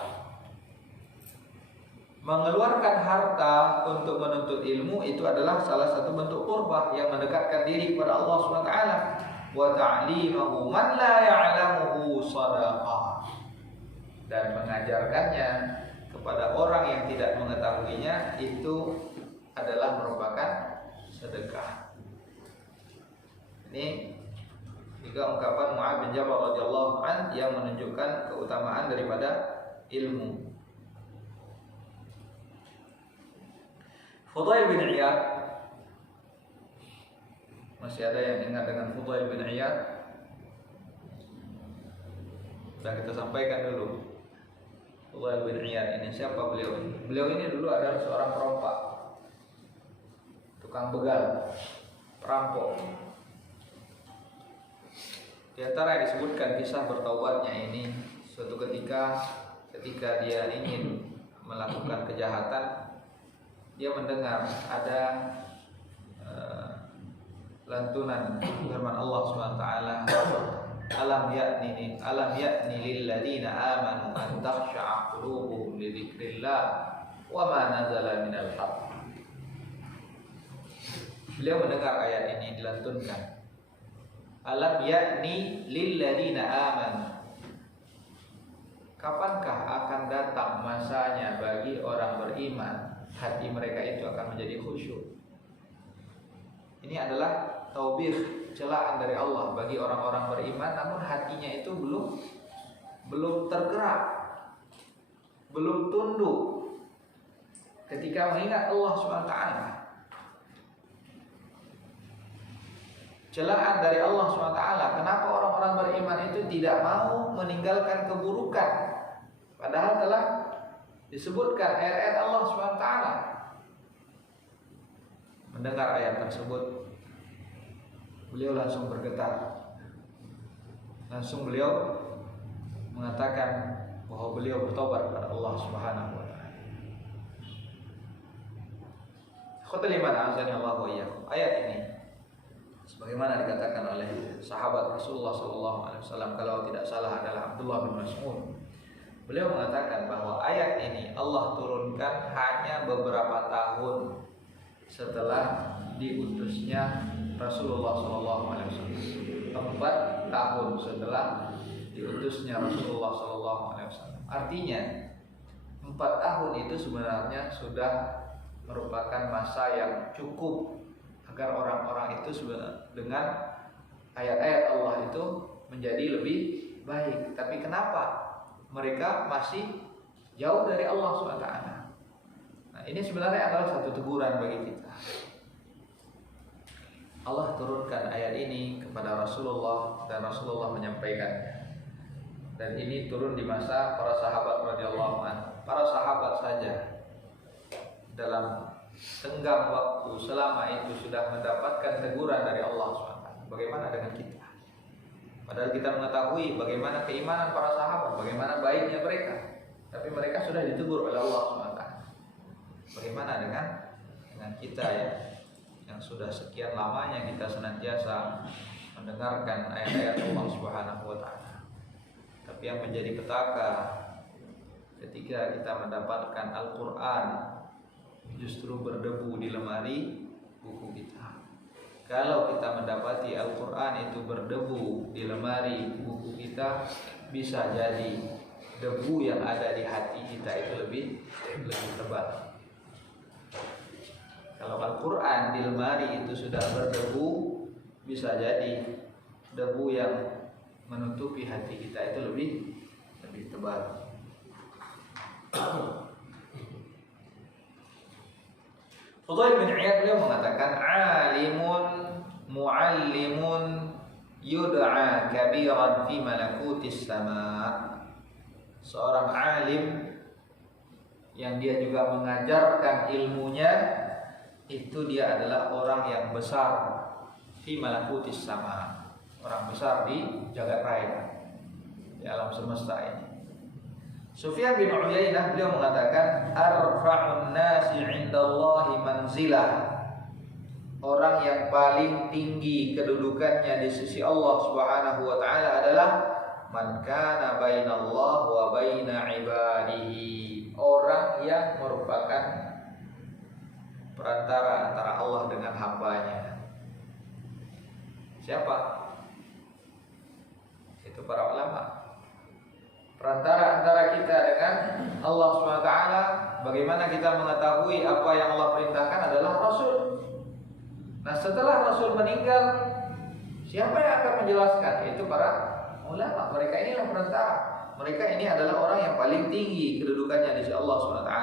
mengeluarkan harta untuk menuntut ilmu itu adalah salah satu bentuk qurbah, yang mendekatkan diri kepada Allah SWT. Wa ta'limahu man la ya'lamuhu shadaqah, dan mengajarkannya kepada orang yang tidak mengetahuinya itu adalah merupakan sedekah. Ini tiga ungkapan Mu'adz bin Jabal radhiyallahu anhu yang menunjukkan keutamaan daripada ilmu. Fudail bin Iyad, masih ada yang ingat dengan Fudail bin Iyad? Sudah kita sampaikan dulu. Fudail bin Iyad ini siapa beliau ini? Beliau ini dulu adalah seorang perompak, tukang begal, perampok. Di antara yang disebutkan kisah bertaubatnya ini, suatu ketika dia ingin melakukan kejahatan, dia mendengar ada lantunan firman Allah SWT, alam ya'ni lil ladzina amanu an takhsha'a qulubuhum li dzikrillah wa ma nazala minal haqq. Beliau mendengar ayat ini dilantunkan, alam ya'ni lil ladzina amanu, kapankah akan datang masanya bagi orang beriman hati mereka itu akan menjadi khusyuk. Ini adalah taubih, celaan dari Allah bagi orang-orang beriman, namun hatinya itu belum tergerak, belum tunduk ketika mengingat Allah SWT. Celaan dari Allah SWT. Kenapa orang-orang beriman itu tidak mau meninggalkan keburukan, padahal telah disebutkan ayat-ayat Allah SWT. Mendengar ayat tersebut, beliau langsung bergetar. Langsung beliau mengatakan bahwa beliau bertobat kepada Allah Subhanahu wa taala. Khatul iman azani Allah wa iyyakum. Ayat ini sebagaimana dikatakan oleh sahabat Rasulullah sallallahu alaihi wasallam, kalau tidak salah adalah Abdullah bin Mas'ud. Beliau mengatakan bahwa ayat ini Allah turunkan hanya beberapa tahun setelah diutusnya Rasulullah sallallahu alaihi wasallam. 4 tahun setelah diutusnya Rasulullah sallallahu alaihi wasallam. Artinya 4 tahun itu sebenarnya sudah merupakan masa yang cukup agar orang-orang itu dengan ayat-ayat Allah itu menjadi lebih baik. Tapi kenapa mereka masih jauh dari Allah SWT? Nah, ini sebenarnya adalah satu teguran bagi kita. Allah turunkan ayat ini kepada Rasulullah dan Rasulullah menyampaikannya. Dan ini turun di masa para sahabat radhiyallahu anhu. Para sahabat saja dalam tenggang waktu selama itu sudah mendapatkan teguran dari Allah SWT. Bagaimana dengan kita? Padahal kita mengetahui bagaimana keimanan para sahabat, bagaimana baiknya mereka, tapi mereka sudah ditegur oleh Allah SWT. Bagaimana dengan kita ya, yang sudah sekian lamanya kita senantiasa mendengarkan ayat-ayat Allah Subhanahu wa taala. Tapi yang menjadi petaka ketika kita mendapatkan Al-Qur'an justru berdebu di lemari buku kita. Kalau kita mendapati Al-Qur'an itu berdebu di lemari buku kita, bisa jadi debu yang ada di hati kita itu lebih tebal. Kalau Al-Qur'an di lemari itu sudah berdebu, bisa jadi debu yang menutupi hati kita itu lebih tebal. Fudail bin Iyad beliau mengatakan, alimun muallimun yud'a kabiran fi malakutis sama. Seorang alim yang dia juga mengajarkan ilmunya, itu dia adalah orang yang besar fi malakutis sama, orang besar di jagat raya, di alam semesta ini. Sufyan bin Uyainah beliau mengatakan, arfa'un nasi 'indallahi manzilah. Orang yang paling tinggi kedudukannya di sisi Allah Subhanahu wa taala adalah man kana bainallah wa baina ibadihi. Orang yang merupakan perantara antara Allah dengan hambanya. Siapa? Itu para ulama. Perantara antara kita dengan Allah SWT. Bagaimana kita mengetahui apa yang Allah perintahkan adalah Rasul. Nah, setelah Rasul meninggal, siapa yang akan menjelaskan? Itu para ulama. Mereka inilah perantara. Mereka ini adalah orang yang paling tinggi kedudukannya di sisi Allah SWT.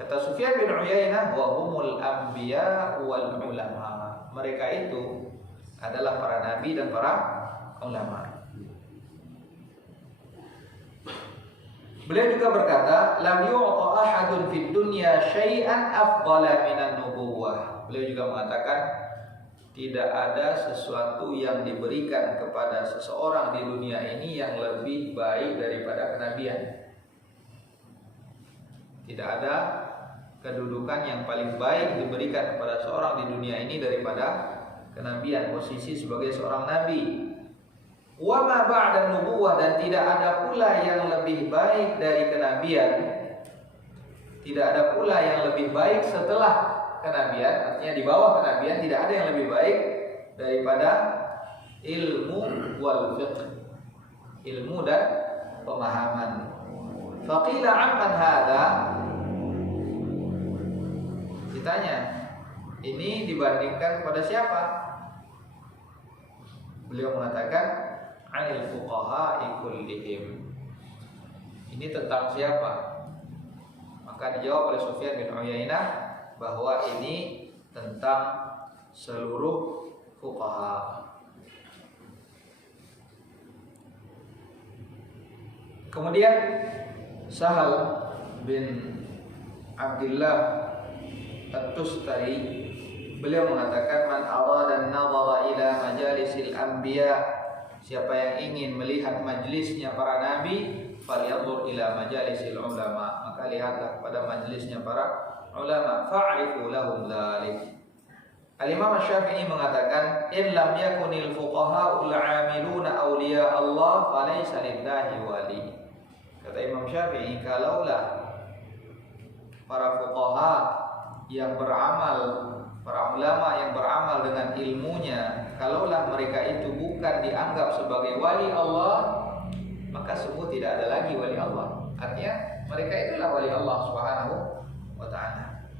Kata Sufyan bin Uyainah, wa humul anbiya wal ulama. Mereka itu adalah para nabi dan para ulama. Beliau juga berkata, lam yu'ta ahadun fid dunya syai'an afdala minan nubuwah. Beliau juga mengatakan, tidak ada sesuatu yang diberikan kepada seseorang di dunia ini yang lebih baik daripada kenabian. Tidak ada kedudukan yang paling baik diberikan kepada seorang di dunia ini daripada kenabian, posisi sebagai seorang nabi. Wa ma ba'da nubuwah, dan tidak ada pula yang lebih baik dari kenabian. Tidak ada pula yang lebih baik setelah kenabian, artinya di bawah kenabian tidak ada yang lebih baik daripada ilmu wal fiqh, ilmu dan pemahaman. Faqila amman hadha, ditanya, Ini dibandingkan kepada siapa? Beliau mengatakan anil fuqaha'i kullihim. Ini tentang siapa? Maka dijawab oleh Sufyan bin Uyainah bahwa ini tentang seluruh fuqaha. Kemudian Sahal bin Abdullah At-Tustari, beliau mengatakan man arada an-nazara ila majalisil anbiya, siapa yang ingin melihat majlisnya para nabi, falyanzur ila majalisil ulama, maka lihatlah pada majlisnya para ulama, fa'rifu lahum dzalik. Al-Imam Syafi'i mengatakan in lam yakunil fuqaha'ul 'amiluna awliya Allah falaysa lillahi wali. Kata Imam Syafi'i, kalaulah para fuqaha yang beramal, para ulama yang beramal dengan ilmunya, kalaulah mereka itu bukan dianggap sebagai wali Allah, maka sungguh tidak ada lagi wali Allah. Artinya mereka itulah wali Allah Subhanahu wa ta'ala.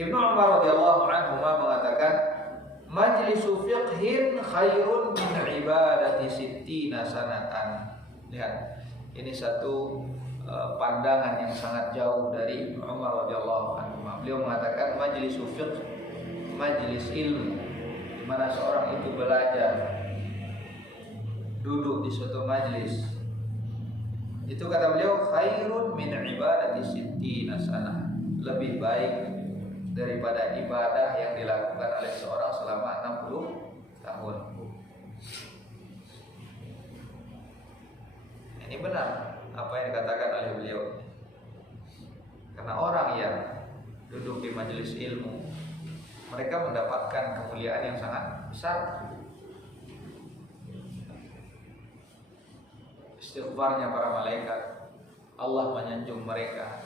Ibnu Umar radhiyallahu anhu mengatakan majlisu fiqhin khairun min ibadati sittina sanatan. Lihat, ini satu pandangan yang sangat jauh dari Ibnu Umar radhiyallahu anhu. Beliau mengatakan majlisu fiqh, majlis ilmu, di mana seorang itu belajar, duduk di suatu majlis, itu kata beliau khairun min ibadati sittina sanah, lebih baik daripada ibadah yang dilakukan oleh seorang selama 60 tahun. Ini benar apa yang dikatakan oleh beliau. Karena orang yang duduk di majelis ilmu, mereka mendapatkan kemuliaan yang sangat besar. Istighfarnya para malaikat, Allah menyanjung mereka.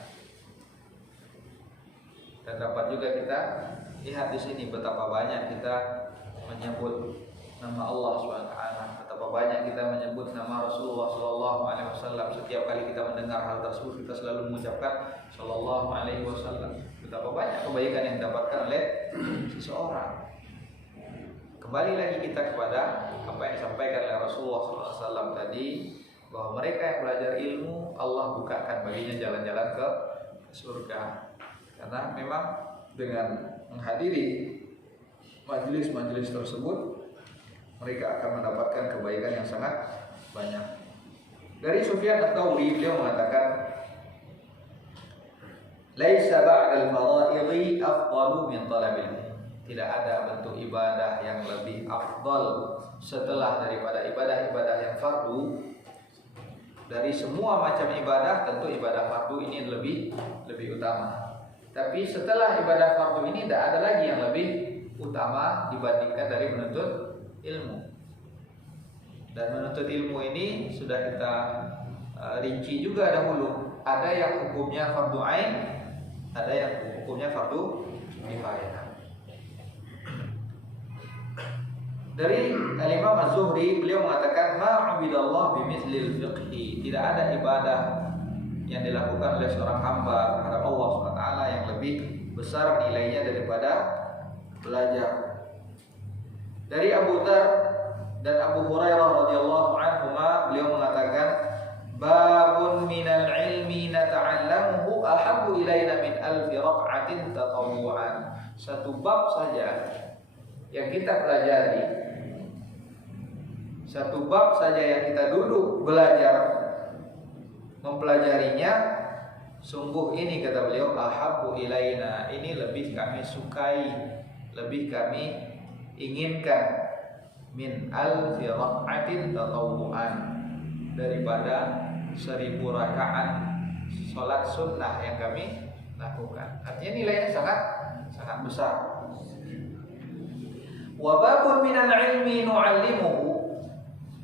Dan dapat juga kita lihat di sini betapa banyak kita menyebut nama Allah SWT, betapa banyak kita menyebut nama Rasulullah SAW. Setiap kali kita mendengar hal tersebut, kita selalu mengucapkan Sallallahu Alaihi Wasallam. Betapa banyak kebaikan yang didapatkan oleh seseorang. Kembali lagi kita kepada apa yang disampaikan oleh Rasulullah SAW tadi, bahwa mereka yang belajar ilmu, Allah bukakan baginya jalan-jalan ke surga. Karena memang dengan menghadiri majelis-majelis tersebut, mereka akan mendapatkan kebaikan yang sangat banyak. Dari Sufyan Ats-Tsauri, beliau mengatakan laisa ba'dal fara'idhi afdalu min talabil ilm. Tidak ada bentuk ibadah yang lebih afdal setelah daripada ibadah-ibadah yang fardu. Dari semua macam ibadah, tentu ibadah fardu ini lebih utama. Tapi setelah ibadah fardu ini tidak ada lagi yang lebih utama dibandingkan dari menuntut ilmu. Dan menuntut ilmu ini sudah kita rinci juga dahulu. Ada yang hukumnya fardu ain, ada yang hukumnya fardu kifayah. Dari Al-Imam Az-Zuhri, beliau mengatakan ma'ubidallah bimithlil fiqhi. Tidak ada ibadah yang dilakukan oleh seorang hamba terhadap Allah SWT yang lebih besar nilainya daripada belajar. Dari Abu Dzar dan Abu Hurairah radhiyallahu anhuma, beliau mengatakan babun minal ilmi nata'allamuhu ahabbu ilaina min alfi raq'atin tatawwu'an. Satu bab saja yang kita pelajari, satu bab saja yang kita duduk belajar mempelajarinya, sungguh ini kata beliau ahabbu ilaina, ini lebih kami sukai, lebih kami inginkan min alfi raq'atin tatawwu'an, daripada 1000 rakaat salat sunnah yang kami lakukan. Artinya nilainya sangat besar. Wa babun minal ilmi nu'allimuhu.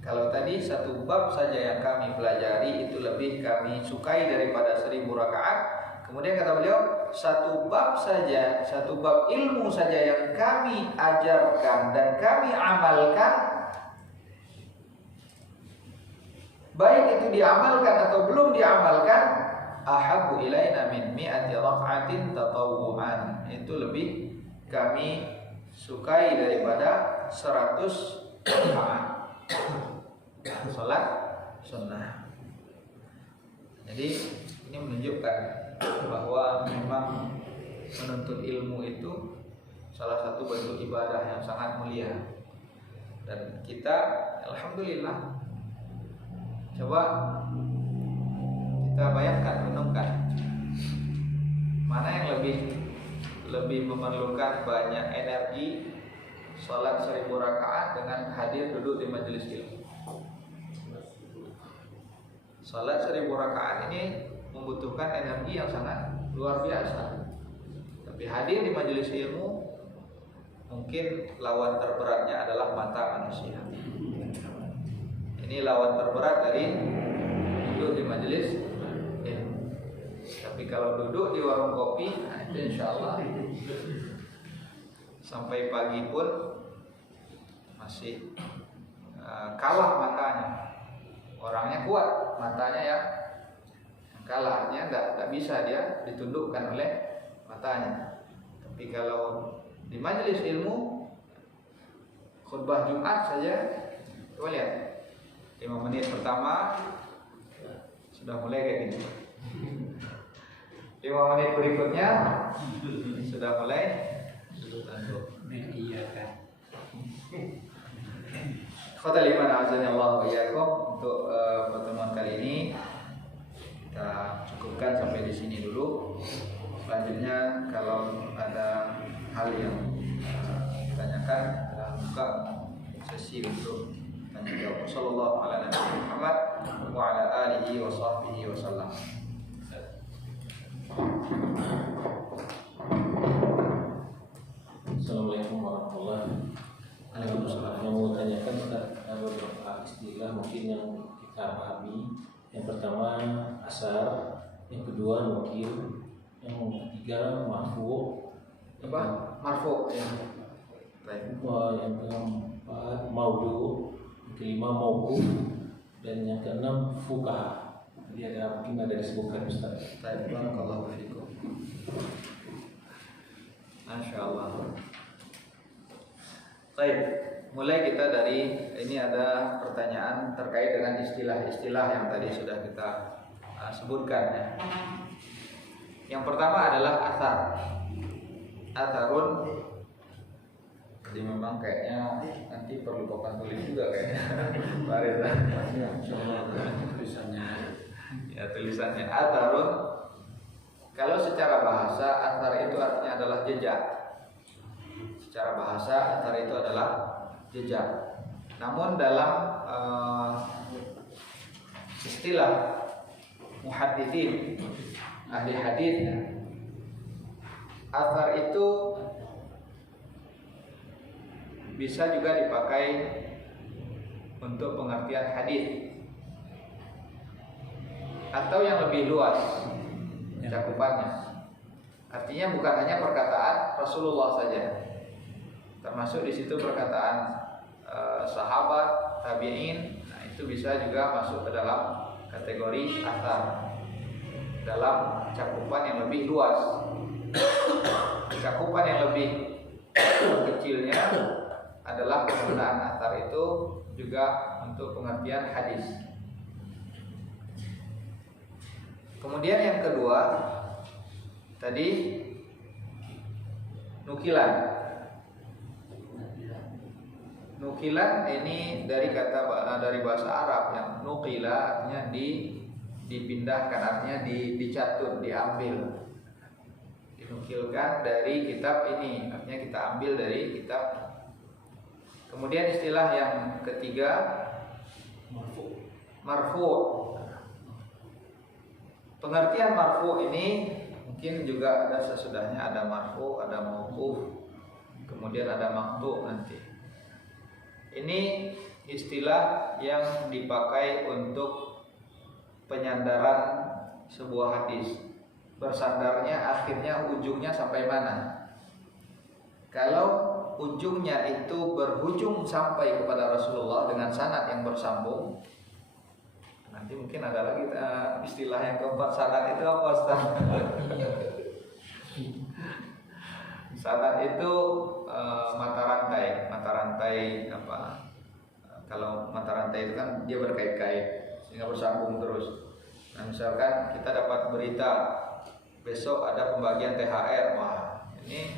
Kalau tadi satu bab saja yang kami pelajari itu lebih kami sukai daripada 1000 rakaat. Kemudian kata beliau, satu bab saja, satu bab ilmu saja yang kami ajarkan dan kami amalkan, baik itu diamalkan atau belum diamalkan, ahabbu ilaina min mi'ati raq'atin tatawwu'an. Itu lebih kami sukai daripada 100 rakaat salat sunnah. Jadi ini menunjukkan bahwa memang menuntut ilmu itu salah satu bentuk ibadah yang sangat mulia. Dan kita alhamdulillah, coba kita bayangkan, renungkan, mana yang lebih memerlukan banyak energi, salat 1000 rakaat dengan hadir duduk di majelis ilmu. Salat 1000 rakaat ini membutuhkan energi yang sangat luar biasa. Tapi hadir di majelis ilmu, mungkin lawan terberatnya adalah mata manusia. Ini lawan terberat dari duduk di majelis ilmu. Tapi kalau duduk di warung kopi, nah itu insya Allah sampai pagi pun masih kalah matanya. Orangnya kuat, matanya ya kalahnya, tidak bisa dia ditundukkan oleh matanya. Tapi kalau di majelis ilmu, khutbah Jumat saja, coba lihat 5 menit pertama sudah mulai kayak gini. 5 menit berikutnya sudah mulai iya kan. Khotul iman azanillahu wa iyyakum. Untuk pertemuan kali ini kita cukupkan sampai di sini dulu. Selanjutnya kalau ada hal yang ditanyakan, kita buka sesi untuk tanya jawab. Sallallahu ala nabi Muhammad wa ala alihi wa sahbihi wasallam. Assalamualaikum warahmatullahi wabarakatuh. Yang mau tanyakan ada beberapa istilah mungkin yang kita pahami. Yang pertama asar, yang kedua nukil, yang ketiga marfu. Apa? Marfu ya. Yang keempat maudu, yang kelima mauquf, dan yang keenam fuqaha. Jadi mungkin ada disebutkan Ustaz. Barakallahu fikum. Masya Allah. Baik, mulai kita dari ini ada pertanyaan terkait dengan istilah-istilah yang tadi sudah kita sebutkan ya. Yang pertama adalah athar. Atharun. Jadi memang kayaknya nanti perlu papan tulis juga kayaknya. Mari tulisannya. Ya tulisannya atharun. Kalau secara bahasa athar itu artinya adalah jejak. Secara bahasa athar itu adalah jejak. Namun dalam istilah muhadditsin, ahli hadis, athar itu bisa juga dipakai untuk pengertian hadis atau yang lebih luas cakupannya. Artinya bukan hanya perkataan Rasulullah saja, termasuk di situ perkataan sahabat, tabi'in. Nah, itu bisa juga masuk ke dalam kategori athar dalam cakupan yang lebih luas. Cakupan yang lebih kecilnya adalah penggunaan athar itu juga untuk pengertian hadis. Kemudian yang kedua tadi nukilan. Nukilan ini dari bahasa Arab yang nukila artinya dipindahkan, artinya dicatut, diambil. Dinukilkan dari kitab ini, artinya kita ambil dari kitab. Kemudian istilah yang ketiga marfu. Pengertian marfu ini mungkin juga ada sesudahnya, ada marfu, ada mauquf, kemudian ada maqtu nanti. Ini istilah yang dipakai untuk penyandaran sebuah hadis. Bersandarnya akhirnya ujungnya sampai mana? Kalau ujungnya itu berujung sampai kepada Rasulullah dengan sanad yang bersambung, nanti mungkin ada lagi istilah yang keempat, sanad itu apa Ustaz? Sanad itu mata rantai apa? Kalau mata rantai itu kan dia berkait-kait sehingga bersambung terus. Nah, misalkan kita dapat berita besok ada pembagian THR, wah ini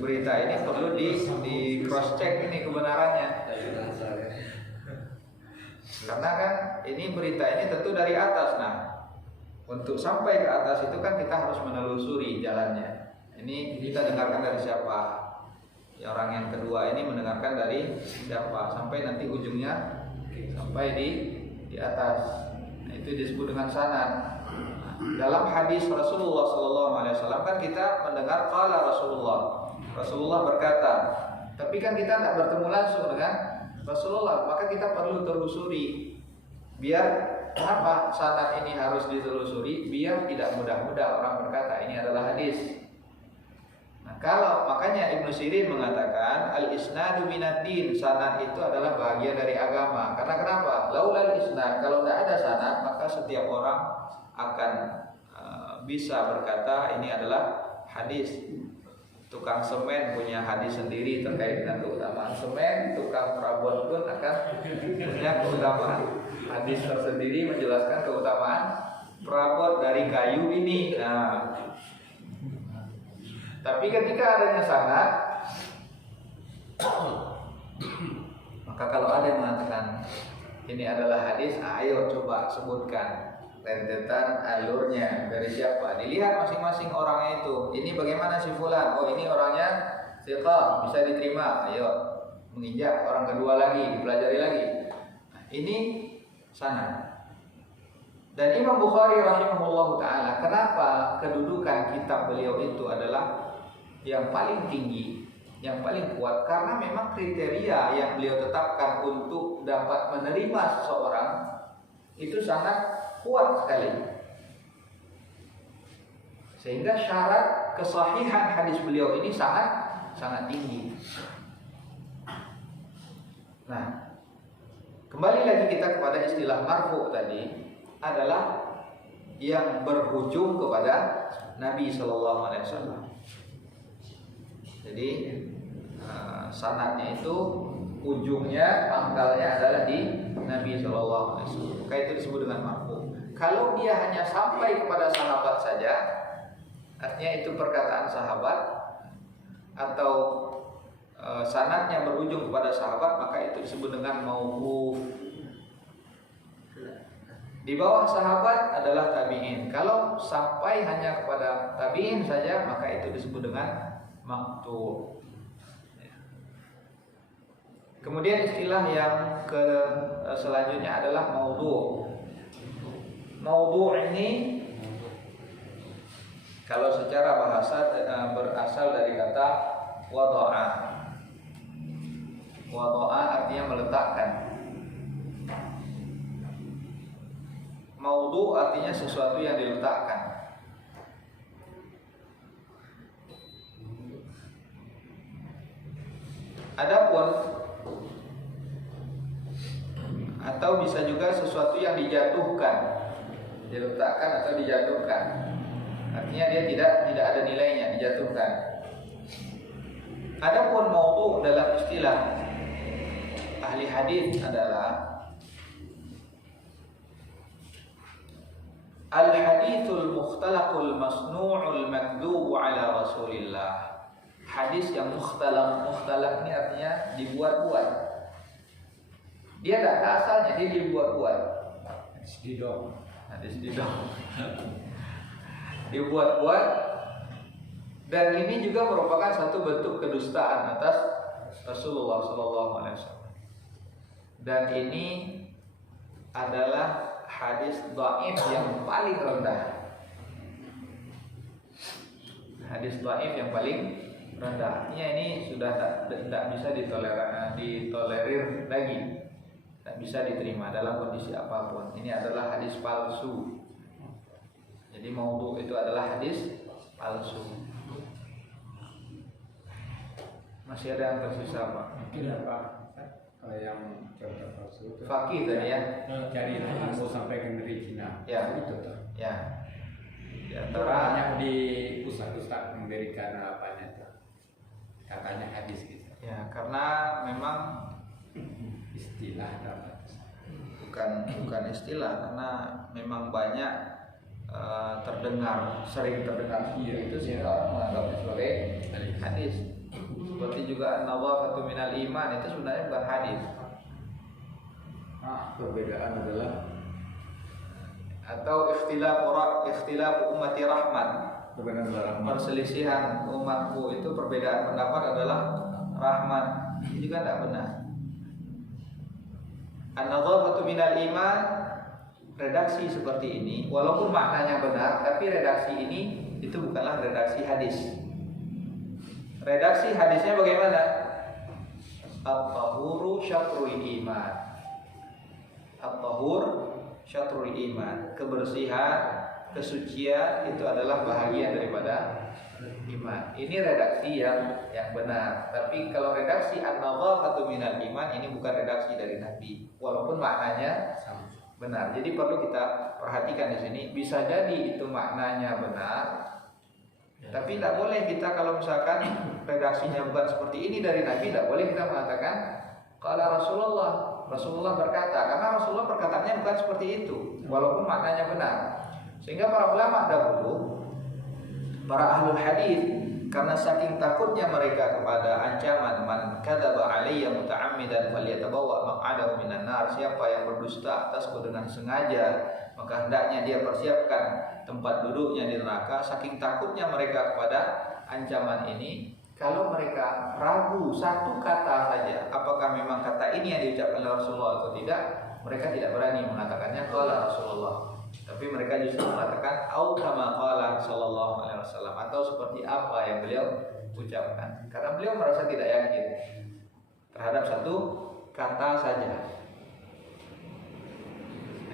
berita ini perlu di cross check ini kebenarannya. Karena kan ini berita ini tentu dari atas. Nah, untuk sampai ke atas itu kan kita harus menelusuri jalannya. Ini kita dengarkan dari siapa? Ya, orang yang kedua ini mendengarkan dari siapa? Sampai nanti ujungnya sampai di atas. Nah, itu disebut dengan sanad. Nah, dalam hadis Rasulullah SAW kan kita mendengar qala Rasulullah berkata. Tapi kan kita tidak bertemu langsung dengan Rasulullah, maka kita perlu telusuri. Biar apa sanad ini harus ditelusuri? Biar tidak mudah-mudah orang berkata ini adalah hadis. Nah, kalau makanya Ibnu Sirin mengatakan al-isnadu minad-din, sanad itu adalah bagian dari agama. Karena kenapa? Laulal isnad, kalau tidak ada sanad maka setiap orang akan bisa berkata ini adalah hadis. Tukang semen punya hadis sendiri terkait dengan keutamaan semen, tukang perabot pun akan punya keutamaan hadis tersendiri menjelaskan keutamaan perabot dari kayu ini. Nah, tapi ketika adanya sanad, maka kalau ada yang mengatakan ini adalah hadis, ayo coba sebutkan rentetan alurnya dari siapa. Dilihat masing-masing orangnya itu. Ini bagaimana si fulan? Oh, ini orangnya thiqah, bisa diterima. Ayo menginjak orang kedua lagi, dipelajari lagi. Nah, ini sanad. Dan Imam Bukhari rahimahullah ta'ala, kenapa kedudukan kitab beliau itu adalah yang paling tinggi, yang paling kuat? Karena memang kriteria yang beliau tetapkan untuk dapat menerima seseorang itu sangat kuat sekali. Sehingga syarat kesahihan hadis beliau ini sangat tinggi. Nah, kembali lagi kita kepada istilah marfu tadi, adalah yang berujung kepada Nabi Sallallahu Alaihi Wasallam. Jadi sanadnya itu ujungnya, pangkalnya adalah di Nabi Sallallahu Alaihi Wasallam. Maka itu disebut dengan marfu. Kalau dia hanya sampai kepada sahabat saja, artinya itu perkataan sahabat, atau sanadnya berujung kepada sahabat, maka itu disebut dengan mauquf. Di bawah sahabat adalah tabi'in. Kalau sampai hanya kepada tabi'in saja, maka itu disebut dengan maqtu'. Kemudian istilah yang selanjutnya adalah maudhu'. Maudhu' ini kalau secara bahasa berasal dari kata wada'a. Wada'a artinya meletakkan. Maudhu' artinya sesuatu yang diletakkan. Adapun atau bisa juga sesuatu yang dijatuhkan, diletakkan atau dijatuhkan. Artinya dia tidak ada nilainya, dijatuhkan. Adapun maudhu' dalam istilah ahli hadis adalah al-hadithul mukhtalaqul masnu'ul makdhubu ala Rasulillah. Hadis yang mukhtalaq ini artinya dibuat-buat. Dia tak ada asalnya, dia dibuat-buat. Hadis didong. Dibuat-buat, dan ini juga merupakan satu bentuk kedustaan atas Rasulullah Sallallahu Alaihi Wasallam. Dan ini adalah hadis dhaif yang paling rendah. Hadis dhaif yang paling rendah. Ini sudah tidak bisa ditolerir lagi. Tak bisa diterima dalam kondisi apapun. Ini adalah hadis palsu. Jadi maudhu' itu adalah hadis palsu. Masih ada yang tersisa, Pak? Mungkin apa? Yang contoh palsu itu Fakih tadi ya. cari ilmu sampai ke negeri Cina. Ya. Itu tuh. Ya. Di Banyak antara di pusat-pusat memberikan apanya tuh. katanya hadis gitu. Ya, karena memang Istilah dapat. bukan istilah, karena memang banyak sering terdengar itu sehingga orang menganggapnya sebagai hadis. Seperti juga an-nadhafatu minal iman, itu sebenarnya bukan hadis. Perbedaan adalah Atau ikhtilaf ummati rahmat, perbedaan adalah perselisihan umatku itu perbedaan pendapat adalah rahmat. Ini juga tidak benar. An-nadhafatu minal iman, redaksi seperti ini walaupun maknanya benar, tapi redaksi ini itu bukanlah redaksi hadis. Redaksi hadisnya bagaimana? At-tahuru syatrul iman. At-tahur syatrul iman. Kebersihan, kesucian itu adalah bahagian daripada iman. Ini redaksi yang benar. Tapi kalau redaksi an-nadhafatu minal iman, ini bukan redaksi dari Nabi walaupun maknanya benar. Jadi perlu kita perhatikan di sini. Bisa jadi itu maknanya benar, tapi tidak boleh kita kalau misalkan redaksinya bukan seperti ini dari Nabi, tidak boleh kita mengatakan qala Rasulullah berkata, karena Rasulullah perkataannya bukan seperti itu walaupun maknanya benar. Sehingga para ulama dahulu, para ahlul hadis, karena saking takutnya mereka kepada ancaman man kadzaba alayya muta'ammidan falyatabawwa maq'adahu minan nar, siapa yang berdusta atasku dengan sengaja maka hendaknya dia persiapkan tempat duduknya di neraka. Saking takutnya mereka kepada ancaman ini, kalau mereka ragu satu kata saja apakah memang kata ini yang diucapkan oleh Rasulullah atau tidak, mereka tidak berani mengatakannya qala Rasulullah, tapi mereka justru mengatakan au kama qala sallallahu alaihi wasallam, atau seperti apa yang beliau ucapkan, karena beliau merasa tidak yakin terhadap satu kata saja.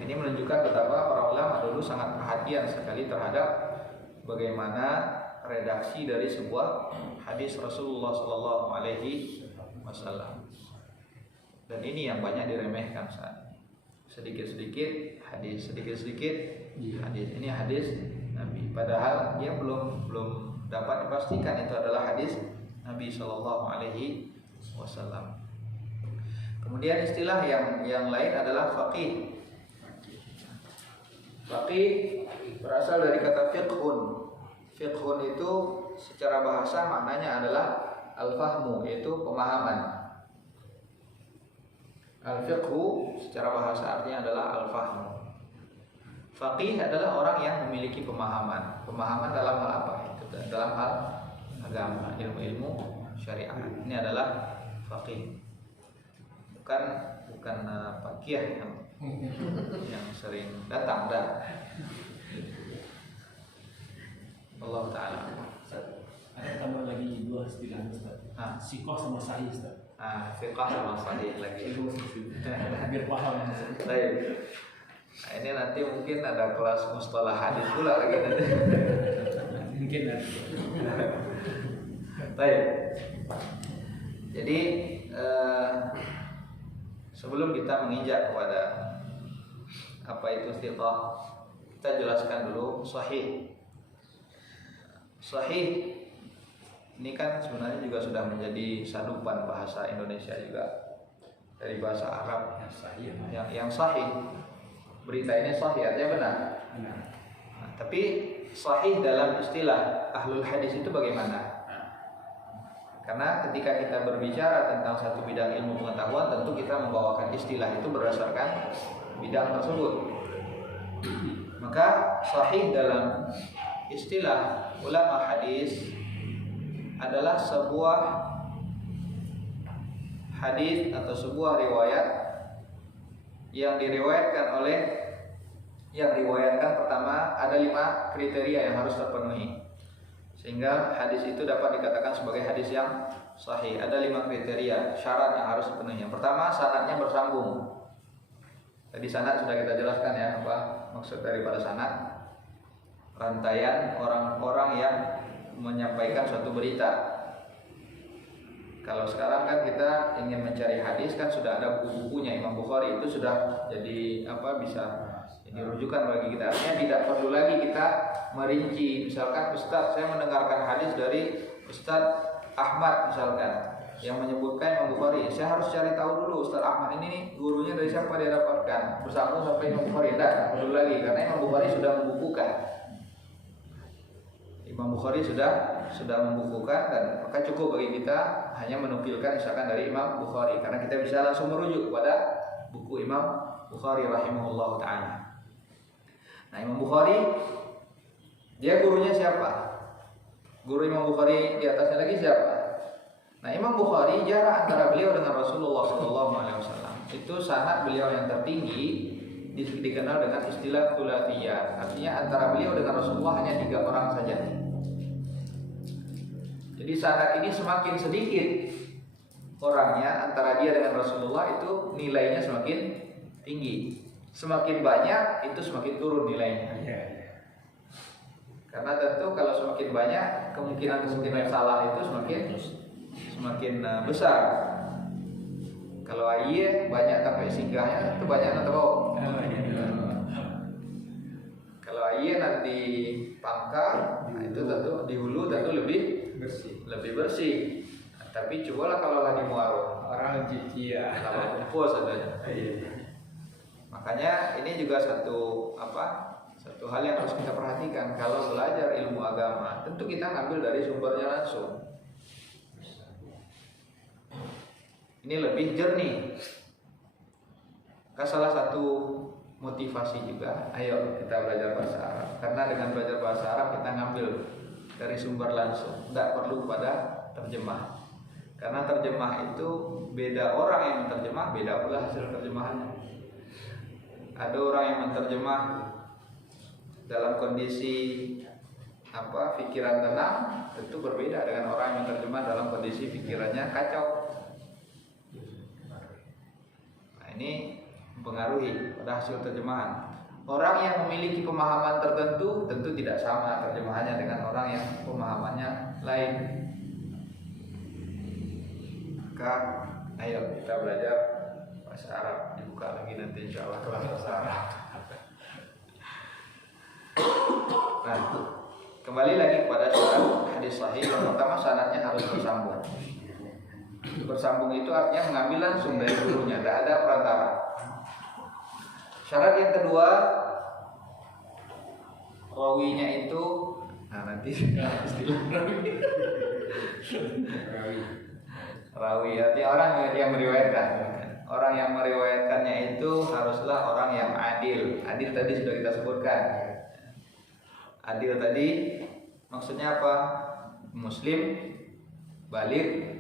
Ini menunjukkan betapa para ulama dulu sangat perhatian sekali terhadap bagaimana redaksi dari sebuah hadis Rasulullah sallallahu alaihi wasallam. Dan ini yang banyak diremehkan saat ini. Sedikit-sedikit hadis, sedikit-sedikit hadis. Ini hadis Nabi, padahal dia belum dapat dipastikan itu adalah hadis Nabi sallallahu alaihi wasallam. Kemudian istilah yang lain adalah faqih. Faqih berasal dari kata fiqhun. Fiqhun itu secara bahasa maknanya adalah al-fahmu, yaitu pemahaman. Al-fiqhu secara bahasa artinya adalah al-fahmu. Faqih adalah orang yang memiliki pemahaman. Pemahaman dalam hal apa? Dalam hal agama, ilmu-ilmu syariat. Ini adalah faqih. Bukan faqih yang sering datang dah. Allah Ta'ala. Ada tambah lagi dua istilah Ustaz. Siqah sama sahih Ustaz. Fiqah sama sahih lagi. Biar paham. Baik. Nah, ini nanti mungkin ada kelas mustalah hadis pula lagi nanti. Mungkin ada. Baik. Jadi sebelum kita menginjak kepada apa itu fiqah, kita jelaskan dulu sahih. Sahih ini kan sebenarnya juga sudah menjadi sadupan bahasa Indonesia juga, dari bahasa Arab yang sahih. Berita ini sahih artinya benar. Nah, tapi sahih dalam istilah ahlul hadis itu bagaimana? Karena ketika kita berbicara tentang satu bidang ilmu pengetahuan, tentu kita membawakan istilah itu berdasarkan bidang tersebut. Maka sahih dalam istilah ulama hadis adalah sebuah hadis atau sebuah riwayat yang diriwayatkan pertama ada 5 kriteria yang harus terpenuhi sehingga hadis itu dapat dikatakan sebagai hadis yang sahih. Ada 5 kriteria syarat yang harus dipenuhi. Yang pertama, sanadnya bersambung. Tadi sanad sudah kita jelaskan ya, apa maksud daripada sanad. Rantaian orang-orang yang menyampaikan suatu berita. Kalau sekarang kan kita ingin mencari hadis kan sudah ada buku-bukunya. Imam Bukhari itu sudah jadi bisa jadi rujukan bagi kita. Artinya tidak perlu lagi kita merinci. Misalkan Ustaz, saya mendengarkan hadis dari Ustaz Ahmad misalkan yang menyebutkan Imam Bukhari, saya harus cari tahu dulu Ustaz Ahmad ini nih gurunya dari siapa dia dapatkan, bersambung sampai Imam Bukhari. Tidak perlu lagi karena Imam Bukhari sudah membukukan. Imam Bukhari sudah membukukan dan maka cukup bagi kita hanya menukilkan misalkan dari Imam Bukhari karena kita bisa langsung merujuk kepada buku Imam Bukhari rahimahullah ta'ala. Nah, Imam Bukhari dia gurunya siapa? Guru Imam Bukhari di atasnya lagi siapa? Nah, Imam Bukhari jarak antara beliau dengan Rasulullah SAW itu sanad beliau yang tertinggi dikenal dengan istilah khulafiyah. Artinya antara beliau dengan Rasulullah hanya 3 orang saja. Jadi sanad ini semakin sedikit orangnya antara dia dengan Rasulullah itu nilainya semakin tinggi. Semakin banyak itu semakin turun nilainya. Karena tentu kalau semakin banyak kemungkinan salah itu semakin besar. Kalau ayat banyak sampai singgahnya itu banyak atau kalau ayat nanti pangkal itu tentu di hulu tentu lebih bersih. Nah, tapi cobalah kalau di muaro orang jijia kalau kumpul saja. Makanya ini juga satu hal yang harus kita perhatikan kalau belajar ilmu agama. Tentu kita ngambil dari sumbernya langsung. Ini lebih jernih. Salah satu motivasi juga, ayo kita belajar bahasa Arab. Karena dengan belajar bahasa Arab kita ngambil dari sumber langsung, tidak perlu pada terjemah. Karena terjemah itu beda orang yang menerjemah, beda pula hasil terjemahannya. Ada orang yang menerjemah dalam kondisi pikiran tenang, tentu berbeda dengan orang yang menerjemah dalam kondisi pikirannya kacau. Nah, ini mempengaruhi pada hasil terjemahan. Orang yang memiliki pemahaman tertentu tentu tidak sama terjemahannya dengan orang yang pemahamannya lain. Maka ayo kita belajar bahasa Arab, dibuka lagi nanti insya Allah kelas bahasa Arab. Nah, kembali lagi kepada syarat hadis sahih. Yang pertama sanadnya harus bersambung. Bersambung itu artinya mengambil langsung dari gurunya, tidak ada perantara. Syarat yang kedua, rawinya itu, nanti istilah rawi artinya orang yang meriwayatkan. Orang yang meriwayatkannya itu haruslah orang yang adil. Adil tadi sudah kita sebutkan. Adil tadi maksudnya apa? Muslim, balik,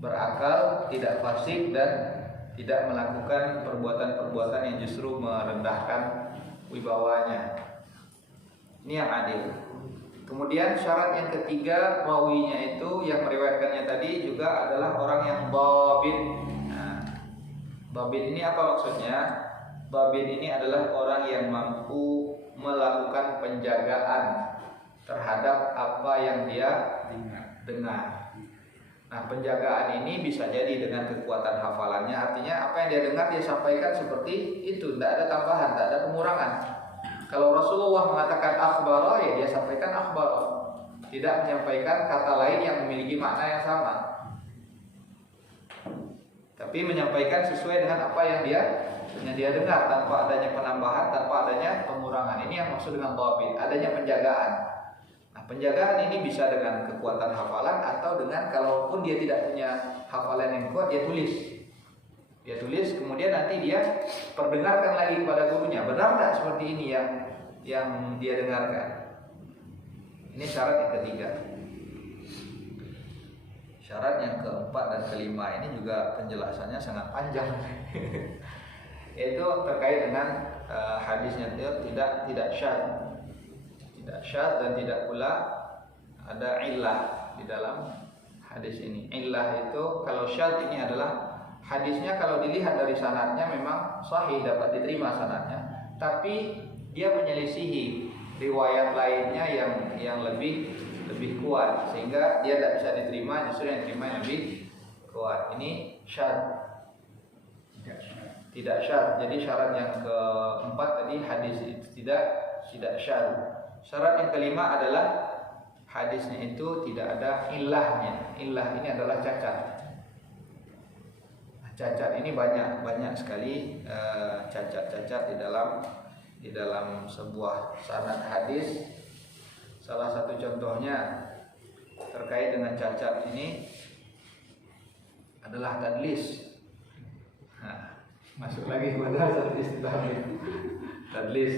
berakal, tidak fasik dan tidak melakukan perbuatan-perbuatan yang justru merendahkan wibawanya. Ini yang adil. Kemudian syarat yang ketiga, rawinya itu yang meriwayatkannya tadi juga adalah orang yang dhabit. Nah, dhabit ini apa maksudnya? Dhabit ini adalah orang yang mampu melakukan penjagaan terhadap apa yang dia dengar. Nah, penjagaan ini bisa jadi dengan kekuatan hafalannya. Artinya apa yang dia dengar dia sampaikan seperti itu, tidak ada tambahan, tidak ada pengurangan. Kalau Rasulullah mengatakan akhbara, ya dia sampaikan akhbara, tidak menyampaikan kata lain yang memiliki makna yang sama, tapi menyampaikan sesuai dengan apa yang dia dengar, tanpa adanya penambahan, tanpa adanya pengurangan. Ini yang maksud dengan dhabit, adanya penjagaan. Nah, penjagaan ini bisa dengan kekuatan hafalan atau dengan kalaupun dia tidak punya hafalan yang kuat, dia tulis. Dia tulis, kemudian nanti dia perdengarkan lagi kepada gurunya. Benar tak seperti ini yang dia dengarkan? Ini syarat yang ketiga. Syarat yang keempat dan kelima ini juga penjelasannya sangat panjang. Yaitu terkait dengan hadisnya tidak syadz. Tidak syadz dan tidak pula ada illah di dalam hadis ini. Illah itu kalau syadz ini adalah hadisnya kalau dilihat dari sanadnya memang sahih, dapat diterima sanadnya, tapi dia menyelisihi riwayat lainnya yang lebih kuat sehingga dia tidak bisa diterima, justru yang diterima yang lebih kuat. Ini syadz. Tidak syadz. Jadi syarat yang keempat tadi hadis itu tidak syadz. Syarat yang kelima adalah hadisnya itu tidak ada ilahnya. Ilah ini adalah cacat. Cacat ini banyak sekali cacat-cacat di dalam sebuah sanad hadis. Salah satu contohnya terkait dengan cacat ini adalah tadlis. Nah, masuk lagi kepada tadlis.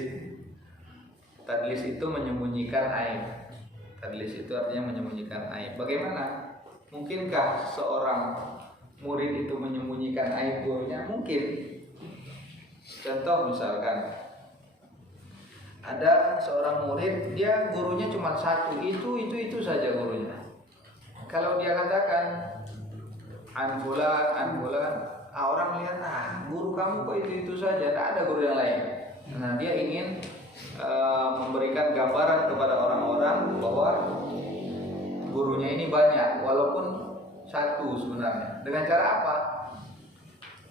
Tadlis itu menyembunyikan aib. Tadlis itu artinya menyembunyikan aib. Bagaimana? Mungkinkah seorang murid itu menyembunyikan aib gurunya? Mungkin. Contoh misalkan ada seorang murid, dia gurunya cuma satu, itu saja gurunya. Kalau dia katakan an fulan, orang melihat guru kamu kok itu saja, tidak ada guru yang lain. Nah, dia ingin memberikan gambaran kepada orang-orang bahwa gurunya ini banyak, walaupun satu sebenarnya. Dengan cara apa?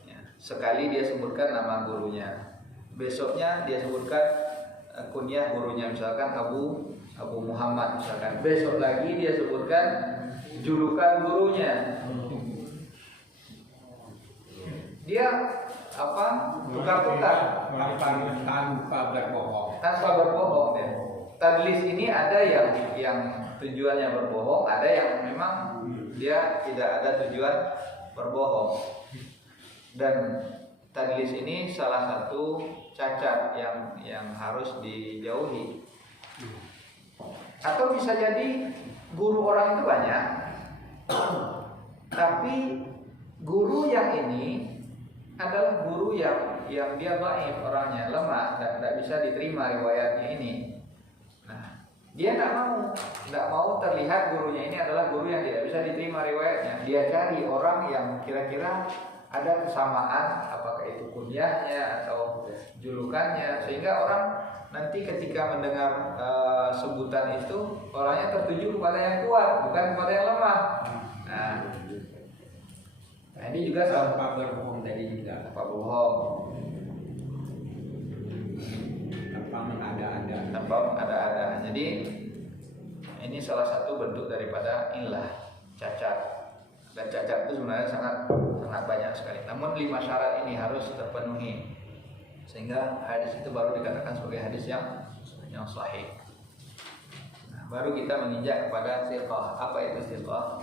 Ya, sekali dia sebutkan nama gurunya, besoknya dia sebutkan kunyah gurunya, misalkan Abu Muhammad misalkan. Besok lagi dia sebutkan julukan gurunya. Dia tukar-tukar tanpa berbohong ya. Tadlis ini ada yang tujuannya berbohong, ada yang memang dia tidak ada tujuan berbohong. Dan tadlis ini salah satu cacat yang harus dijauhi. Atau bisa jadi guru orang itu banyak, tapi guru yang ini adalah guru yang dia dhaif, orangnya lemah, tidak bisa diterima riwayatnya ini. Nah, dia tidak mau terlihat gurunya ini adalah guru yang tidak bisa diterima riwayatnya. Dia cari orang yang kira-kira ada kesamaan, apakah itu kunyahnya atau julukannya, sehingga orang nanti ketika mendengar sebutan itu orangnya tertuju kepada yang kuat, bukan kepada yang lemah. Nah, ini juga tanpa berbohong tadi juga. Tanpa bohong, tanpa mengada-ada. Jadi ini salah satu bentuk daripada ilah, cacat. Dan cacat itu sebenarnya sangat banyak sekali. Namun 5 syarat ini harus terpenuhi sehingga hadis itu baru dikatakan sebagai hadis yang sahih. Nah, baru kita menginjak kepada thiqah. Apa itu thiqah?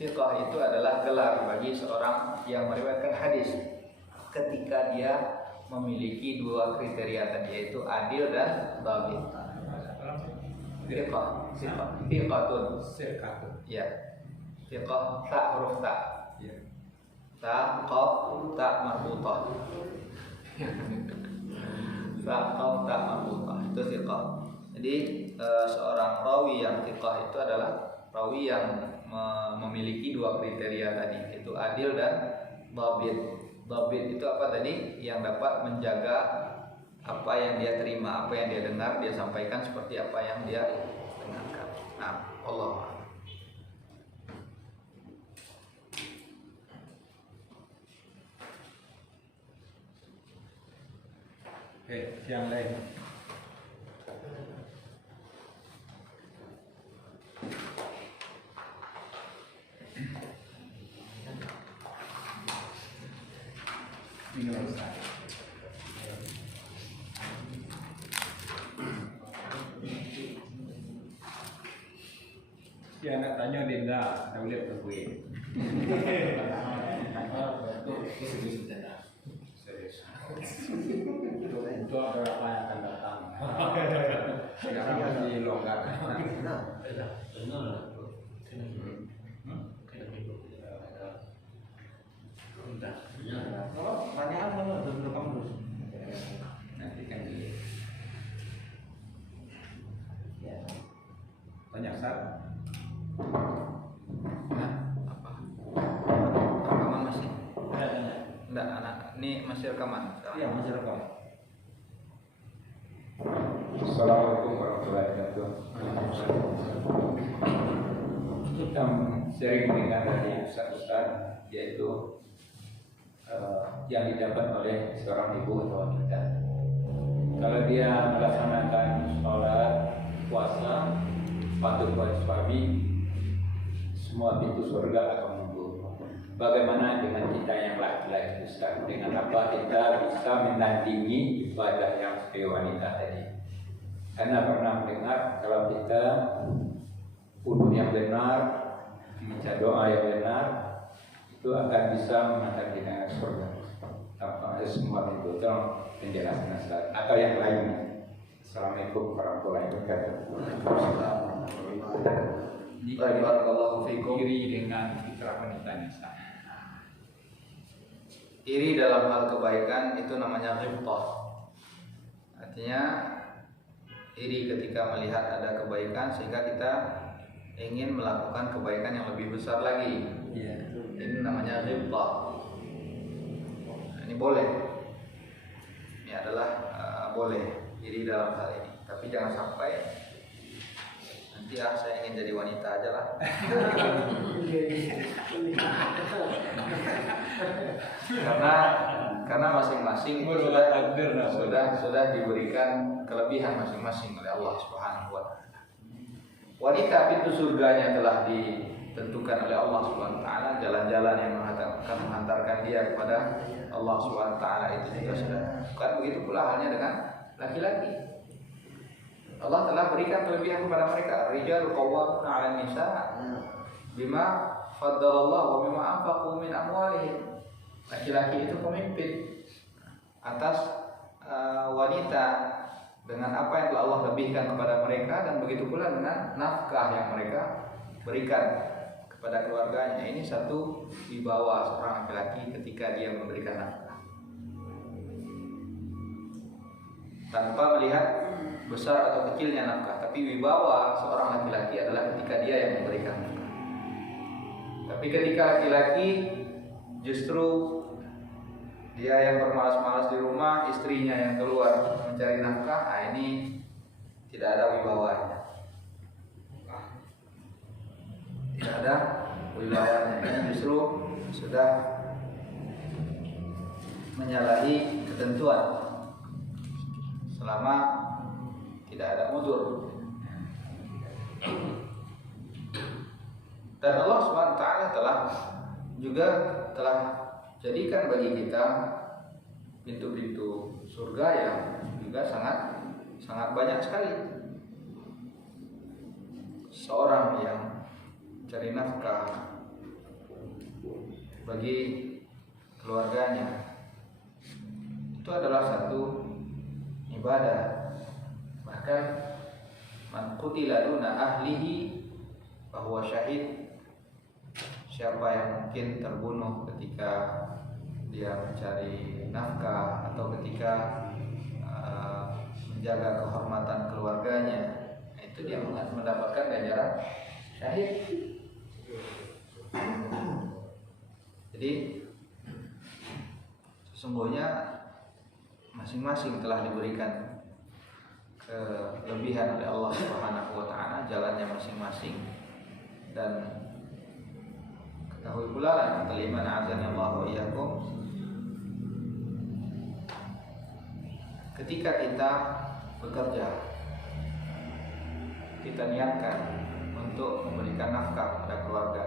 Thiqah itu adalah gelar bagi seorang yang meriwayatkan hadis ketika dia memiliki 2 kriteria tadi, yaitu adil dan dhabit. Thiqatun. Ya. Thiqah ta huruf ta. Ya. Ta qaf ta marbutah. Ta qaf ta marbutah. Itu thiqah. Jadi seorang rawi yang thiqah itu adalah rawi yang memiliki 2 kriteria tadi, yaitu adil dan dhabit. Dhabit itu apa tadi? Yang dapat menjaga apa yang dia terima, apa yang dia dengar, dia sampaikan seperti apa yang dia dengarkan. Nah, Allah. Oke, yang lain. Si anak tanya Dinda, dah boleh pergi. Itu ada apa yang akan datang. Sekarang masih longgar. Nanti kan dilihat. Tanya Sar. Apa? Rekaman masih? Enggak, anak. Ini masih rekaman. Iya, masih rekam. Assalamualaikum warahmatullahi wabarakatuh. Kita sering mendengar dari ustaz-ustaz, yaitu yang didapat oleh seorang ibu atau wanita. Kalau dia melaksanakan sholat, puasa, patuh pada suami, semua pintu surga akan membuka. Bagaimana dengan kita yang laki-laki Ustaz? Dengan apa kita bisa menandingi ibadah yang sebagai wanita tadi? Karena pernah mendengar kalau kita wudhu yang benar, membaca doa yang benar, itu akan bisa mengantar kita ke surga. Tanpa semua pintu. Tolong penjelasan Ustaz atau yang lainnya. Assalamualaikum warahmatullahi wabarakatuh. Barakallahu fikum. Iri dengan fitrah wanitanya Ustaz. Iri dalam hal kebaikan itu namanya ghibtah. Artinya iri ketika melihat ada kebaikan sehingga kita ingin melakukan kebaikan yang lebih besar lagi. Ini namanya ghibtah. Ini boleh. Ini adalah boleh iri dalam hal ini. Tapi jangan sampai nanti saya ingin jadi wanita aja lah. karena masing-masing sudah diberikan kelebihan masing-masing oleh Allah Subhanahu wa taala. Wanita pintu surganya telah ditentukan oleh Allah Subhanahu wa taala, jalan-jalan yang akan menghantarkan dia kepada Allah Subhanahu wa taala itu juga sudah. Bukan begitu pula halnya dengan laki-laki. Allah telah berikan kelebihan kepada mereka. Rijal qawwamuna 'alan nisa bima faddalallahu wa bima anfaqu min amwalihim. Laki-laki itu pemimpin atas wanita dengan apa yang telah Allah lebihkan kepada mereka, dan begitu pula dengan nafkah yang mereka berikan kepada keluarganya. Ini satu wibawa seorang laki-laki ketika dia memberikan nafkah, tanpa melihat besar atau kecilnya nafkah, tapi wibawa seorang laki-laki adalah ketika dia yang memberikan nafkah. Tapi ketika laki-laki justru dia yang bermalas-malas di rumah, istrinya yang keluar mencari nafkah, ini tidak ada wibawanya. Tidak ada wibawanya. Ini justru sudah menyalahi ketentuan selama tidak ada udzur. Dan Allah SWT telah jadikan bagi kita pintu-pintu surga yang juga sangat banyak sekali. Seorang yang cari nafkah bagi keluarganya itu adalah satu ibadah. Bahkan man qutila duna ahlihi bahwa syahid. Siapa yang mungkin terbunuh ketika dia mencari nafkah atau ketika menjaga kehormatan keluarganya, itu dia mendapatkan ganjaran syahid. Jadi sesungguhnya masing-masing telah diberikan kelebihan oleh Allah Subhanahu wa taala, jalannya masing-masing. Dan ketahui pula lah kalimat azanallahu iyyakum, ketika kita bekerja, kita niatkan untuk memberikan nafkah pada keluarga,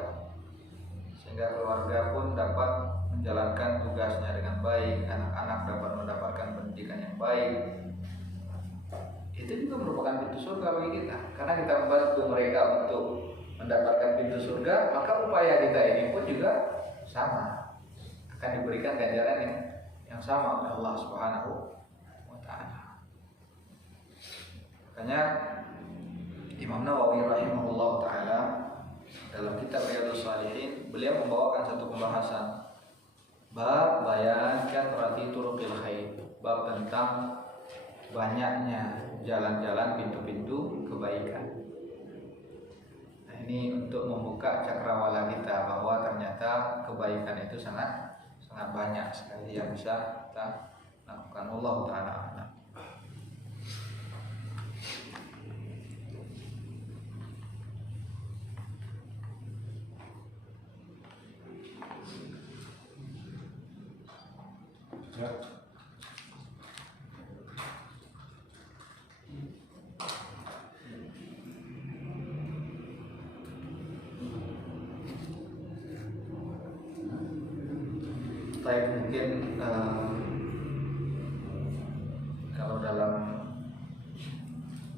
sehingga keluarga pun dapat menjalankan tugasnya dengan baik, anak-anak dapat mendapatkan pendidikan yang baik. Itu juga merupakan pintu surga bagi kita, karena kita membantu mereka untuk mendapatkan pintu surga, maka upaya kita ini pun juga sama, akan diberikan ganjaran yang sama oleh Allah Subhanahu wa taala. Makanya Imam Nawawi rahimahullah taala dalam kitab Riyadhus Shalihin, beliau membawakan satu pembahasan bab bayan kathrati turuqil khair, bab tentang banyaknya jalan-jalan pintu-pintu kebaikan. Ini untuk membuka cakrawala kita bahwa ternyata kebaikan itu sangat banyak sekali yang bisa kita lakukan. Allah taala. Baik, mungkin kalau dalam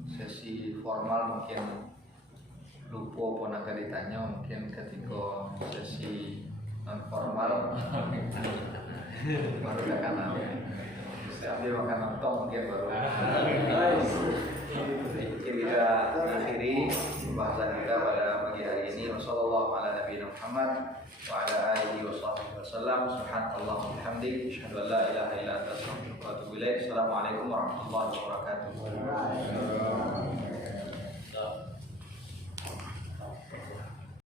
sesi formal mungkin lupa pun akan ditanya, mungkin ketika sesi non formal baru akan saya ambil makanan tong mungkin baru. Kita akhiri pembahasan kita pada pagi hari ini. Wassalamualaikum warahmatullahi wabarakatuh. Subhanallah wa bihamdihi, asyhadu an la ilaha illa anta, astaghfiruka wa atubu ilaik. Assalamualaikum warahmatullahi wabarakatuh.